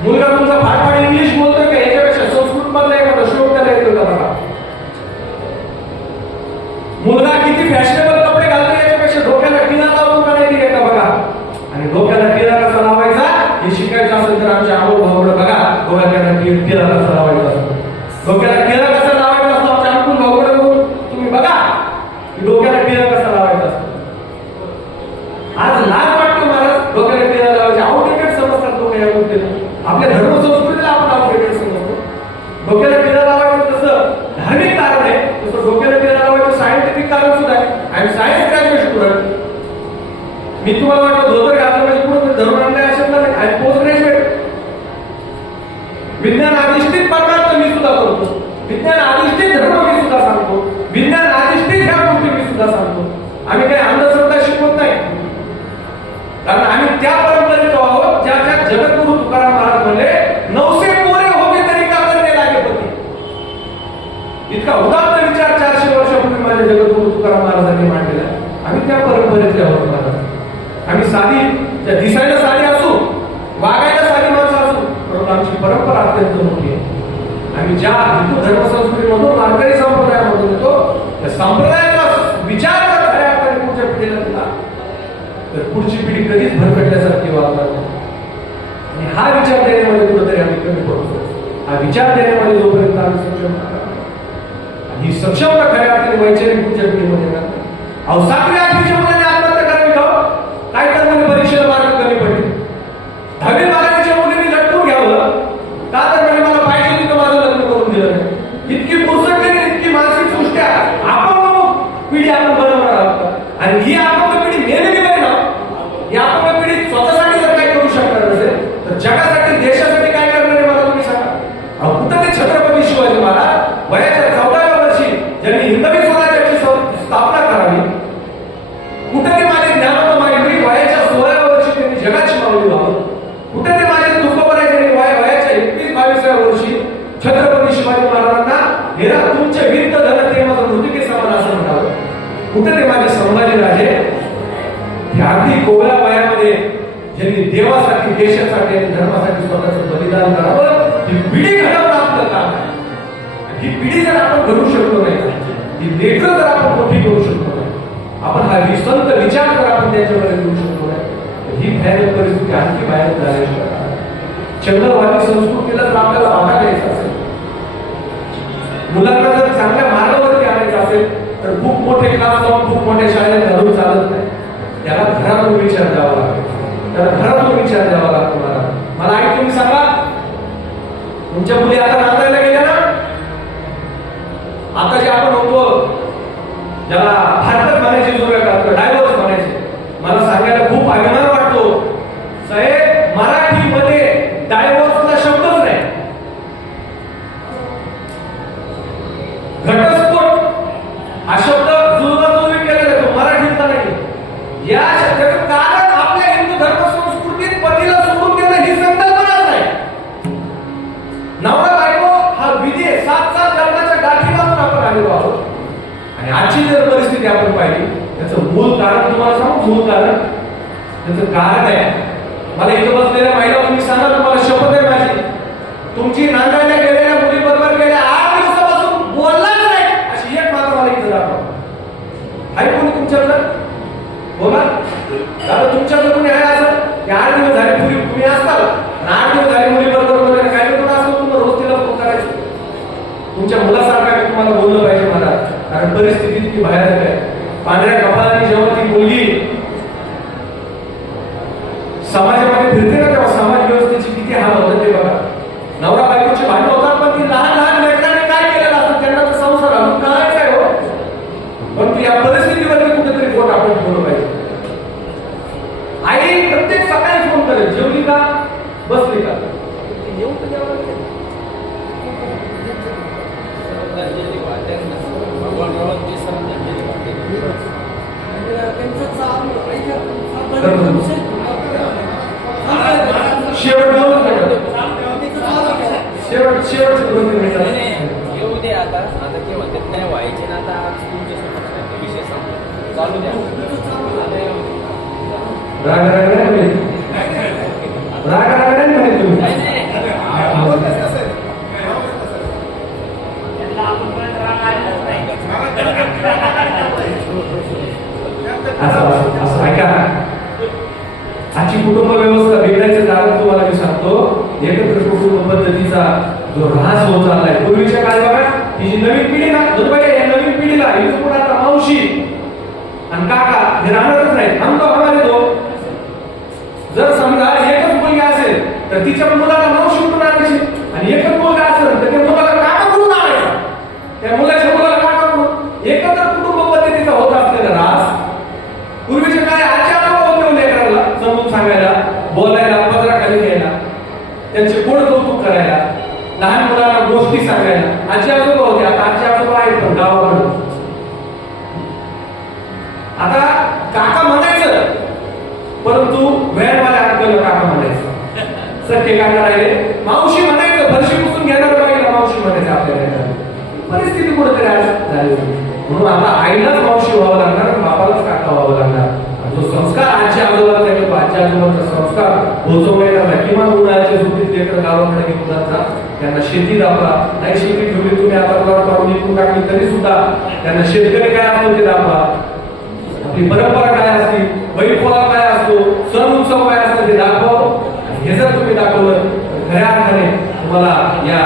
मुलगा तुमचा फाटफाट इंग्लिश बोलतोय का याच्यापेक्षा संस्कृत मधला एखादा श्लोक त्याला येतो का बघा. मुलगा किती फॅशनेबल कपडे घालतो याच्यापेक्षा डोक्याला टिळा लावून का नाही दिले का बघा. आणि डोक्याला टिळा कसा लावायचा हे शिकायचं असेल तर आमच्या अमोल भाऊकडे बघा. डोक्याला टिळा कसा लावायचा असतो, डोक्याला टिळा कसा लावायचा असतो आमच्या अमोल भाऊकडे बघून तुम्ही बघा की डोक्याला टिळा कसा लावायचा असतो. आज लाज वाटतो मला डोक्याला टिळा लावायचे. आउटडेटेड समजतात लोक या गोष्टीला. आपल्या धर्म संस्कृतीला आपण आउटडेटेड समजतो. डोक्याला टिळा लावायचं तसं धार्मिक कारण आहे, तसं डोक्याला टिळा लावायचं सायंटिफिक कारण सुद्धा आहे. I am science graduate student. मी तुम्हाला वाटतं धोतर घातलं पाहिजे पुढे धर्म आणलाय असेल ना, आय एम पोस्ट ग्रॅज्युएट. विज्ञान अधिष्ठित प्रकारचं मी सुद्धा करतो, विज्ञान अधिष्ठित धर्म मी सुद्धा सांगतो, विज्ञान अधिष्ठित ह्या गोष्टी मी सुद्धा सांगतो. आम्ही काही अंधश्रद्धा शिकवत नाही, कारण आम्ही त्या परंपरेत आहोत ज्या जगद्गुरु तुकाराम महाराज म्हणले 900 पोरे होते तरी का करणे लागे पती. इतका उदात्त विचार 400 वर्षापूर्वी माझ्या जगद्गुरु तुकाराम महाराजांनी मांडलेला. आम्ही त्या परंपरेतले आहोत महाराज. आम्ही साधी दिसायला साधी असू, वागायला साधी माणसं असू, परंतु आमची परंपरा अत्यंत मोठी आहे. आम्ही ज्या हिंदू धर्म संस्कृतीमधून वारकरी संप्रदायामधून येतो, त्या संप्रदायाचा विचार जर खऱ्या अर्थाने पुढच्या पिढीला दिला तर पुढची पिढी कधीच भरकटल्यासारखी वागणार नाही. आणि हा विचार देण्यामध्ये कुठेतरी आम्ही कमी पडतो. हा विचार देण्यामध्ये जोपर्यंत आम्ही सक्षम ही सक्षमता खऱ्या अर्थाने वैचारिक पुढच्या पिढीमध्ये येणार नाही. अहो 7वी 8वीच्या मुलांनी आत्महत्या करावी का? काय करणार? परीक्षेला मार्क कमी पडले. 10वी 12वीच्या मुलींनी लटकून घ्यावं का? तर म्हणजे मला पाहिजे तिथं माझं लग्न करून दिलं नाही. इतकी पुरसटलेली, इतकी मानसिक दृष्ट्या आपण पिढी आपण बनवणार आहोत. आणि ही आपण पिढी मेलेली नाही ना, ही आपण पिढी स्वतःसाठी जर काही करू शकणार नसेल तर जगासाठी देशासाठी काय करणार आहे मला तुम्ही सांगा. अहो कुठं ते छत्रपती शिवाजी महाराज वयाच्या 14व्या वर्षी ज्यांनी हिंदवी स्वराज्याची स्थापना करावी, कुठे ते माझे ज्ञानोबा माईंनी वयाच्या 16व्या वर्षी त्यांनी जगाची माऊली व्हावं, कुठे ते माझे तुकोबराय त्यांनी वयाच्या 21-22व्या वर्षी छत्रपती शिवाजी महाराजांना हेरा तुमचे वित्त धन ते माझं मृतिके समान असं म्हणावं, कुठे ते माझे संभाजीराजे अगदी कोवळ्या वयामध्ये ज्यांनी देवासाठी, देशासाठी आणि धर्मासाठी स्वतःचं बलिदान करावं, ही पिढी घडवणं आपलं काम आहे. ही पिढी जर आपण घडवू शकलो नाही, ही लेकरं जर आपण मोठी करू शकलो नाही, आपण हा संत विचार जर आपण त्याच्यामध्ये करू शकलो नाही, तर ही भयानक परिस्थिती आणखी बाहेर झाल्याशिवाय चंद्रवादी संस्कृतीला जर आपल्याला वाटा द्यायचा असेल, मुलांना जर चांगल्या मार्गावरती आणायचं असेल तर खूप मोठे क्लास लावून खूप मोठ्या शाळेत घालून चालत नाही. त्याला घरातून विचार द्यावा लागतो, त्याला घरातून विचार द्यावा लागतो. मला आई तुम्ही सांगा, तुमच्या मुली आता नांदायला गेल्या ना, आता जे आपण होतो ज्याला फारकत म्हणायची जोर डायव्हर्स म्हणायचे, मला सांगायला खूप अभिमान वाटतो साहेब, मराठीमध्ये डायव्हर्सला शब्दच नाही. घटस्फोट हा शब्द जुळवाजुळवी केला जातो, मराठीतला नाही. या शब्दाचं कारण आपल्या हिंदू धर्म संस्कृतीत पतीला सोडून देणं ही संकल्पनाच नाही. नवरा बायको हा विधी 7 लग्नाच्या गाठी बांधून आपण आलेलो आहोत. आणि आजची जर परिस्थिती आपण पाहिली, त्याचं मूळ कारण तुम्हाला सांगू, मूळ कारण त्याचं कारण आहे. मला इथं बसलेल्या महिला तुम्ही सांगा, तुम्हाला शपथ आहे माझी, तुमची नांदायला गेलेल्या मुलीबरोबर गेल्या 8 दिवसापासून बोललाच नाही अशी एक मात्र मला इथं दाखवा. आहे कोणी तुमच्याकडं? बोला दादा, तुमच्याकडे कोणी आहे असं? 8 दिवस झाले मुली तुम्ही असताल, 8 दिवस झाले मुलीबरोबर वगैरे काय कोण असतो तुम्हाला रोज तिला फोन करायचं? तुमच्या मुलासारखा तुम्हाला बोललं पाहिजे मला. पांढऱ्या कपाळाने जेव्हा ती मुलगी समाजामध्ये फिरते ना तेव्हा समाज व्यवस्थेची किती हाल होतात ते बघा. नवरा बायकोची भांडणं होतात पण ती लहान लहान लेकरांनी काय केलेलं असतं त्यांना तर संसार घालून करायचा आहे हो. परंतु या परिस्थितीवरती कुठेतरी बोट आपण ठेवलं पाहिजे. आई प्रत्येक सकाळी फोन करेल, जेवली का, बसली का, येऊ तर द्यावं लागेल. शेवटचे 2-3 मिनिटं येऊ दे आता ते म्हणतात नाही व्हायचे ना आता तुमच्या विषय चालू द्या. राग नाही तुम्ही असं ऐका. आजची कुटुंब व्यवस्था बिघडायचं कारण तुम्हाला मी सांगतो. एकत्र कुटुंब पद्धतीचा जो ऱ्हास होत चाललाय. पूर्वीच्या काळी बघा ही जी नवीन पिढी ना या नवीन पिढीला इथं पुढे आता मावशी आणि काका हे राहणारच नाही. आमचा आम्हाला तो जर समजा एकच मुलगी असेल तर तिच्या मुलाला मावशी कुठून आणायची आणि एकच मुलगा असेल तर त्या मुलाला काका कुठून आणायचा, त्या मुलाच्या मुलाला काका कुठून. एकत्र कुटुंब पद्धतीचा होत असलेला ऱ्हास पूर्वीच्या काळी आजी आजोबा होते लेकराला समजून सांगायला, बोलायला, पदराखाली घ्यायला, त्यांचे कोण कौतुक करायला, लहान मुलांना गोष्टी सांगायला आजी आजोबा होते. आता आजी आजोबा आहेत पण गावाकडे. आता काका म्हणायचं परंतु व्हॅनवाल्या अंकलला काका म्हणायचं, सख्खे काका राहिले. मावशी म्हणायचं, फरशी पुसून घेणार बाईला मावशी म्हणायचं. आपल्याला परिस्थिती कुठेतरी झाली. म्हणून आता आईलाच मावशी व्हावं लागणार, बाबालाच काका व्हावं लागणार. जो संस्कार आजी आजोबाला आहे तो आजी आजोबाचा संस्कार पोहोचवण्याचा किंवा उन्हाळ्याच्या सुट्टीत लेकर गावाकडे घेऊन जातात. त्यांना शेती दाखवा. नाही शेती ठेवली तुम्ही आता प्लॉट काढून विकून टाकली तरी सुद्धा त्यांना शेतकरी काय असतो ते दाखवा. आपली परंपरा काय असते, बैलपोळा काय असतो, सण उत्सव काय असतो ते दाखवा. हे जर तुम्ही दाखवलं तर खऱ्या अर्थाने तुम्हाला या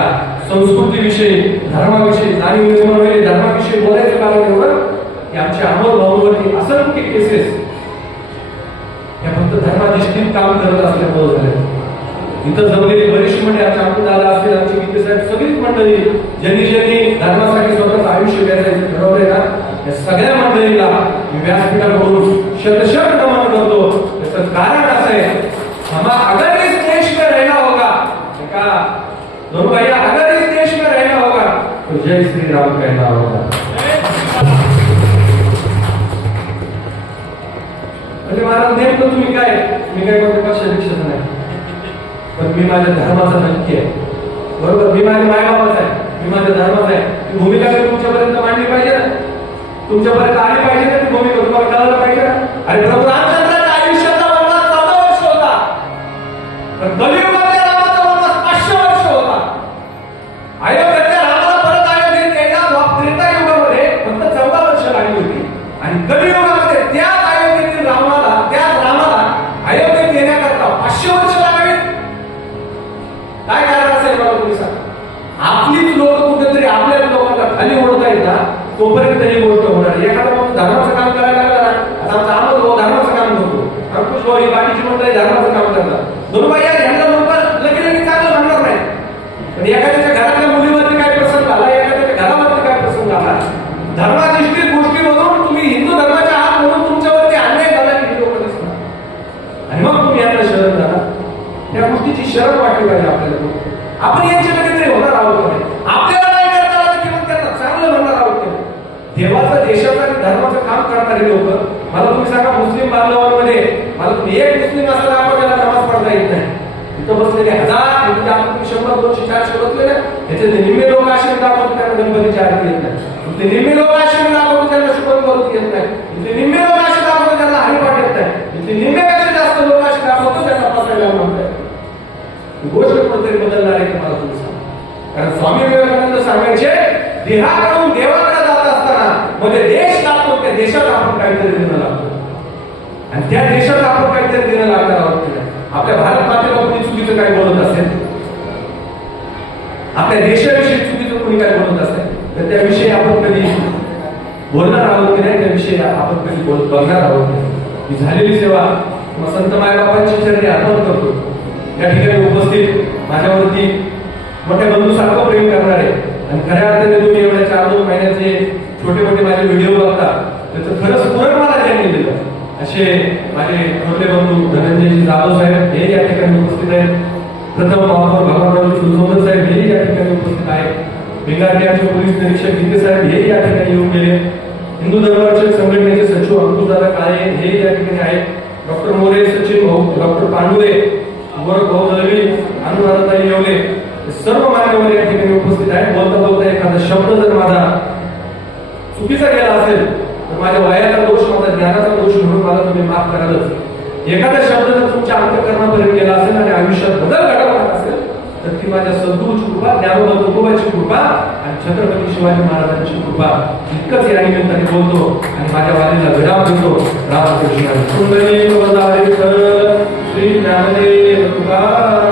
संस्कृतीविषयी, धर्माविषयी जाणीव निर्माण होईल. धर्माविषयी बोलायचं कारण एवढं की आमच्या अमोल भाऊंवरती असंख्य केसेस या फक्त धर्माधिष्ठित काम करत असल्यामुळे झाले. इथं जमलेली बरीचशी मंडळी आमच्या अंकुर दादा असतील, आमची गीते साहेब, सगळीच मंडळी ज्यांनी धर्मासाठी स्वतःचं आयुष्य द्यायचं ठरवलंय ना, या सगळ्या मंडळीला मी व्यासपीठावरून शतशत नमन करतो. त्याचं कारण असं आहे, अगर इस देश में रहना होगा, दोनों भैया, अगर इस देश में रहना होगा तो जय श्री राम कहना होगा. म्हणजे महाराज नेमकं तुम्ही काय, मी काय कोणत्या पक्षापेक्षाच नाही, पण मी माझ्या धर्माचा नक्की आहे. बरोबर, मी माझ्या मायबापाचा आहे, मी माझ्या धर्माचा आहे. ती भूमिका तुमच्यापर्यंत मांडली पाहिजे ना, तुमच्यापर्यंत आली पाहिजे ना ती भूमिका, तुम्हाला कळायला पाहिजे ना. अरे प्रभू रामचंद्राच्या आयुष्याचा वनवास 14 वर्ष होता, पण कलियुगातल्या रामाचा वनवास 500 वर्ष होता. अयोध्येतल्या रामाला परत अयोध्येत यायला त्रेता युगामध्ये फक्त 14 वर्ष लागली होती आणि कलियुगामध्ये त्याच अयोध्येतील रामाला, त्याच रामाला अयोध्येत येण्याकरता 500 वर्ष लागली. काय कारण असेल मला तुम्ही सांगा. आपलीच लोक कुठेतरी आपल्याच लोकांना खाली ओढता येतात तोपर्यंत ही गोष्ट होणार. एखादा माणूस धर्माचं काम करायला लागला ना, आता आमचा अमोल भाऊ धर्माचं काम करतो, अंकुश भाऊ ही बाकीची मंडळी धर्माचं काम करतात. दोन बाई ह्यांना लोक लगेच चांगलं म्हणणार नाही, पण एखाद्याच्या घरातल्या मुलीवरती काय प्रसंग आला, एखाद्याच्या घरावरती काय प्रसंग आला, धर्माधिष्ठित गोष्टीमधून तुम्ही हिंदू धर्माच्या आहात म्हणून तुमच्यावरती अन्याय झाला की लोक दिसणार आणि मग तुम्ही यांना शरण झाला. त्या गोष्टीची शरण वाटली पाहिजे आपल्याला. आपण यांच्या कधीतरी होणार आहोत का? आपल्याला नाही करता आलं किंवा त्यांना चांगलं म्हणणार आहोत का? देवाचं, देशाचं आणि धर्माचं काम करणारे लोक, मला तुम्ही सांगा, मुस्लिम बांधवांमध्ये मला एक मुस्लिम असा दाखवा ज्याला नमाज पढता येत नाही. इथं बसलेले हजार, म्हणजे आपण 100, 200, 400 बसले ना, याचे निम्मे लोक असे दाखवतो त्यांना गणपतीची आरती येत नाही. ते निम्मे लोक असे दाखवतो त्यांना शुभम करून येत नाही. ते निम्मे लोक असे दाखवतो त्यांना हरिपाठ येत नाही. ते निम्मेपेक्षा जास्त लोक असे दाखवतो त्यांना पसायला म्हणतात. गोष्ट कुठेतरी बदलणार आहे तुम्हाला तुम्ही सांगा. कारण स्वामी विवेकानंद सांगायचे, देहाकडून देवाकडे जात असताना मध्ये देश लागतो, त्या देशाला आपण काहीतरी देणं लागतो आणि त्या देशाला आपण काहीतरी देणं लागणार आहोत. आपल्या भारत मातेला कोणी चुकीचं काय बोलत असेल, आपल्या देशाविषयी चुकीचं कोणी काय बोलत असेल तर त्याविषयी आपण कधी बोलणार आहोत की नाही, त्याविषयी तसे आपण कधी बघणार आहोत. ही झालेली सेवा मग संत मायबापांची चरणी अर्पण करतो. या ठिकाणी उपस्थित माझ्यावरती मोठ्या बंधूसारखं प्रेम करणारे आणि खऱ्या अर्थाने तुम्ही एवढ्या 4-2 महिन्याचे छोटे मोठे माझे व्हिडिओ बघता त्याचं खरंच पूर्ण मला त्यांनी दिलं. असे माझे छोटे बंधू धनंजयजी जाधव साहेब हे या ठिकाणी उपस्थित आहेत. प्रथम महापौर भगवानराव सुरसोंदर साहेब हे या ठिकाणी उपस्थित आहेत. भिंगारण्याचे पोलीस निरीक्षक गीते साहेब हे या ठिकाणी येऊन गेले. हिंदू धर्मरक्षक संघटनेचे सचिव अंकुशदादा काळे हे या ठिकाणी आहेत. डॉक्टर मोरे सचिन भाऊ, डॉक्टर पांडुरे, गोरख भाऊ दळवी, अनुराधाताई येवले सर्व मान्यवर या ठिकाणी उपस्थित आहेत. बोलता बोलता एखादा शब्द जर माझा चुकीचा गेला असेल तर माझ्या वयाचा दोष, माझा ज्ञानाचा दोष म्हणून मला तुम्ही माफ करालच. एखादा शब्द जर तुमच्या अंतःकरणापर्यंत गेला असेल आणि आयुष्यात बदल घडवला असेल तर ती माझ्या सद्गुरूची कृपा, ज्ञानोबा तुकोबाची कृपा आणि छत्रपती शिवाजी महाराजांची कृपा इतकंच या निमित्ताने बोलतो आणि माझ्या वाणीला विराम देतो. रामकृष्ण हरी. श्री ज्ञानदेव तुकाराम